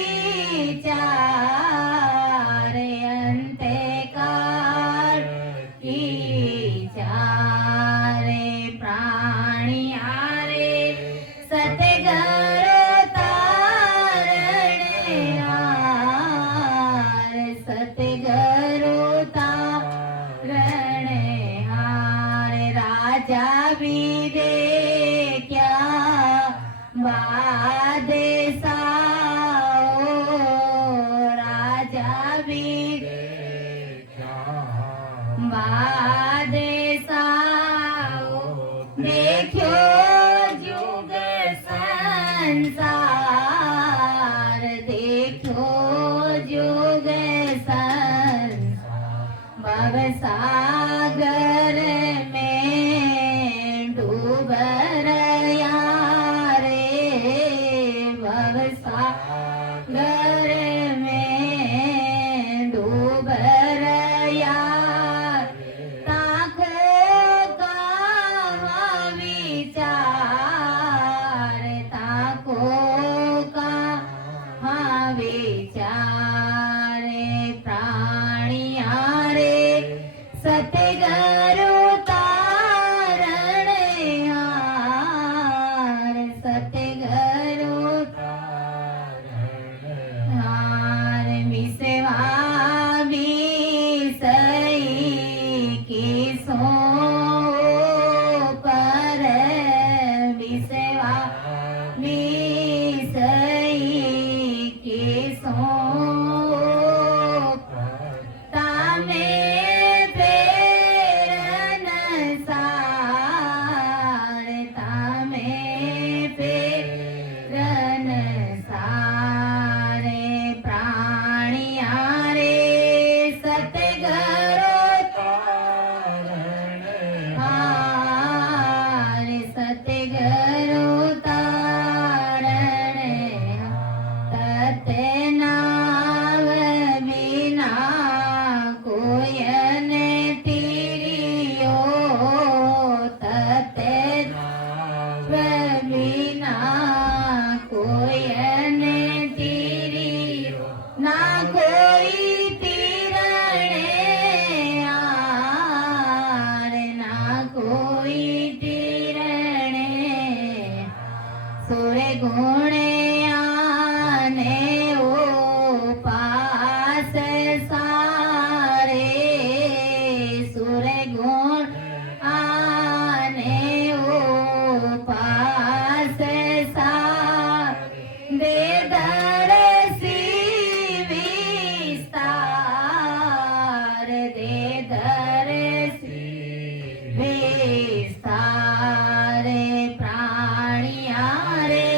चारे अंते काल की चारे प्राणियारे सतगुरु तारणे हार सतगुरु तारणे हार राजा भी देख्या बादशाह राजा भी बादशाह देखो जुग संसार देखो जुग संसार भव सागर में डूब रया रे भव सागर में डूब रया ताको कहाँ विचार ताको कहाँ विचार प्राणियारे सतगुरु तारणे हार सतगुरु हार मिसवा विसई की सो पर मिसवा विसई की सो तामे प्रेरण सार तामे प्रेरण सारे प्राणियारे सतगुरु हार सतगुरु तारणे तत्नाम बिना कोयन तिरियो तत्नाम बिना कोयन तिरियो ना कोई तिरणे आर ना कोई तिरणे सुर गुणे आने ओ पास सारे सुर गुण आने ओ पास सारे दे दर्शी विस्तार दे दर्शी विस्तार प्राणियारे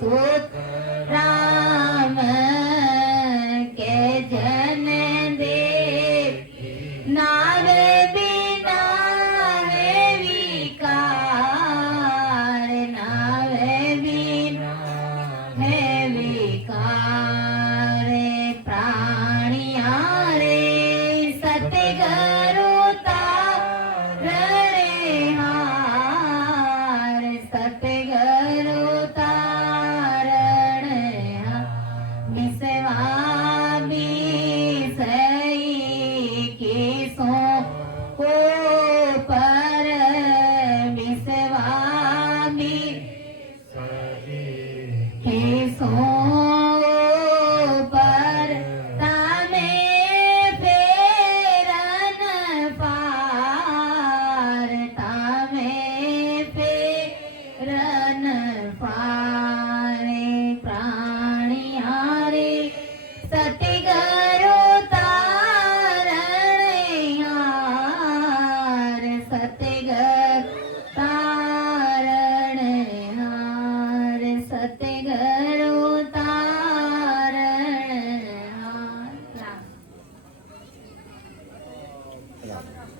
सुख राम के जन दे नावे बिना है विकार नावे बिना है विकार प्राणिया रे सतगुरु तारणे हार सतगुरु तारणे हार बिसवा बिसई के सो को पर बिसवा के सो पर तामे फेरन पार तामे फेरन पारे प्राणिया रे सतगुरु तारणे हार सतगुरु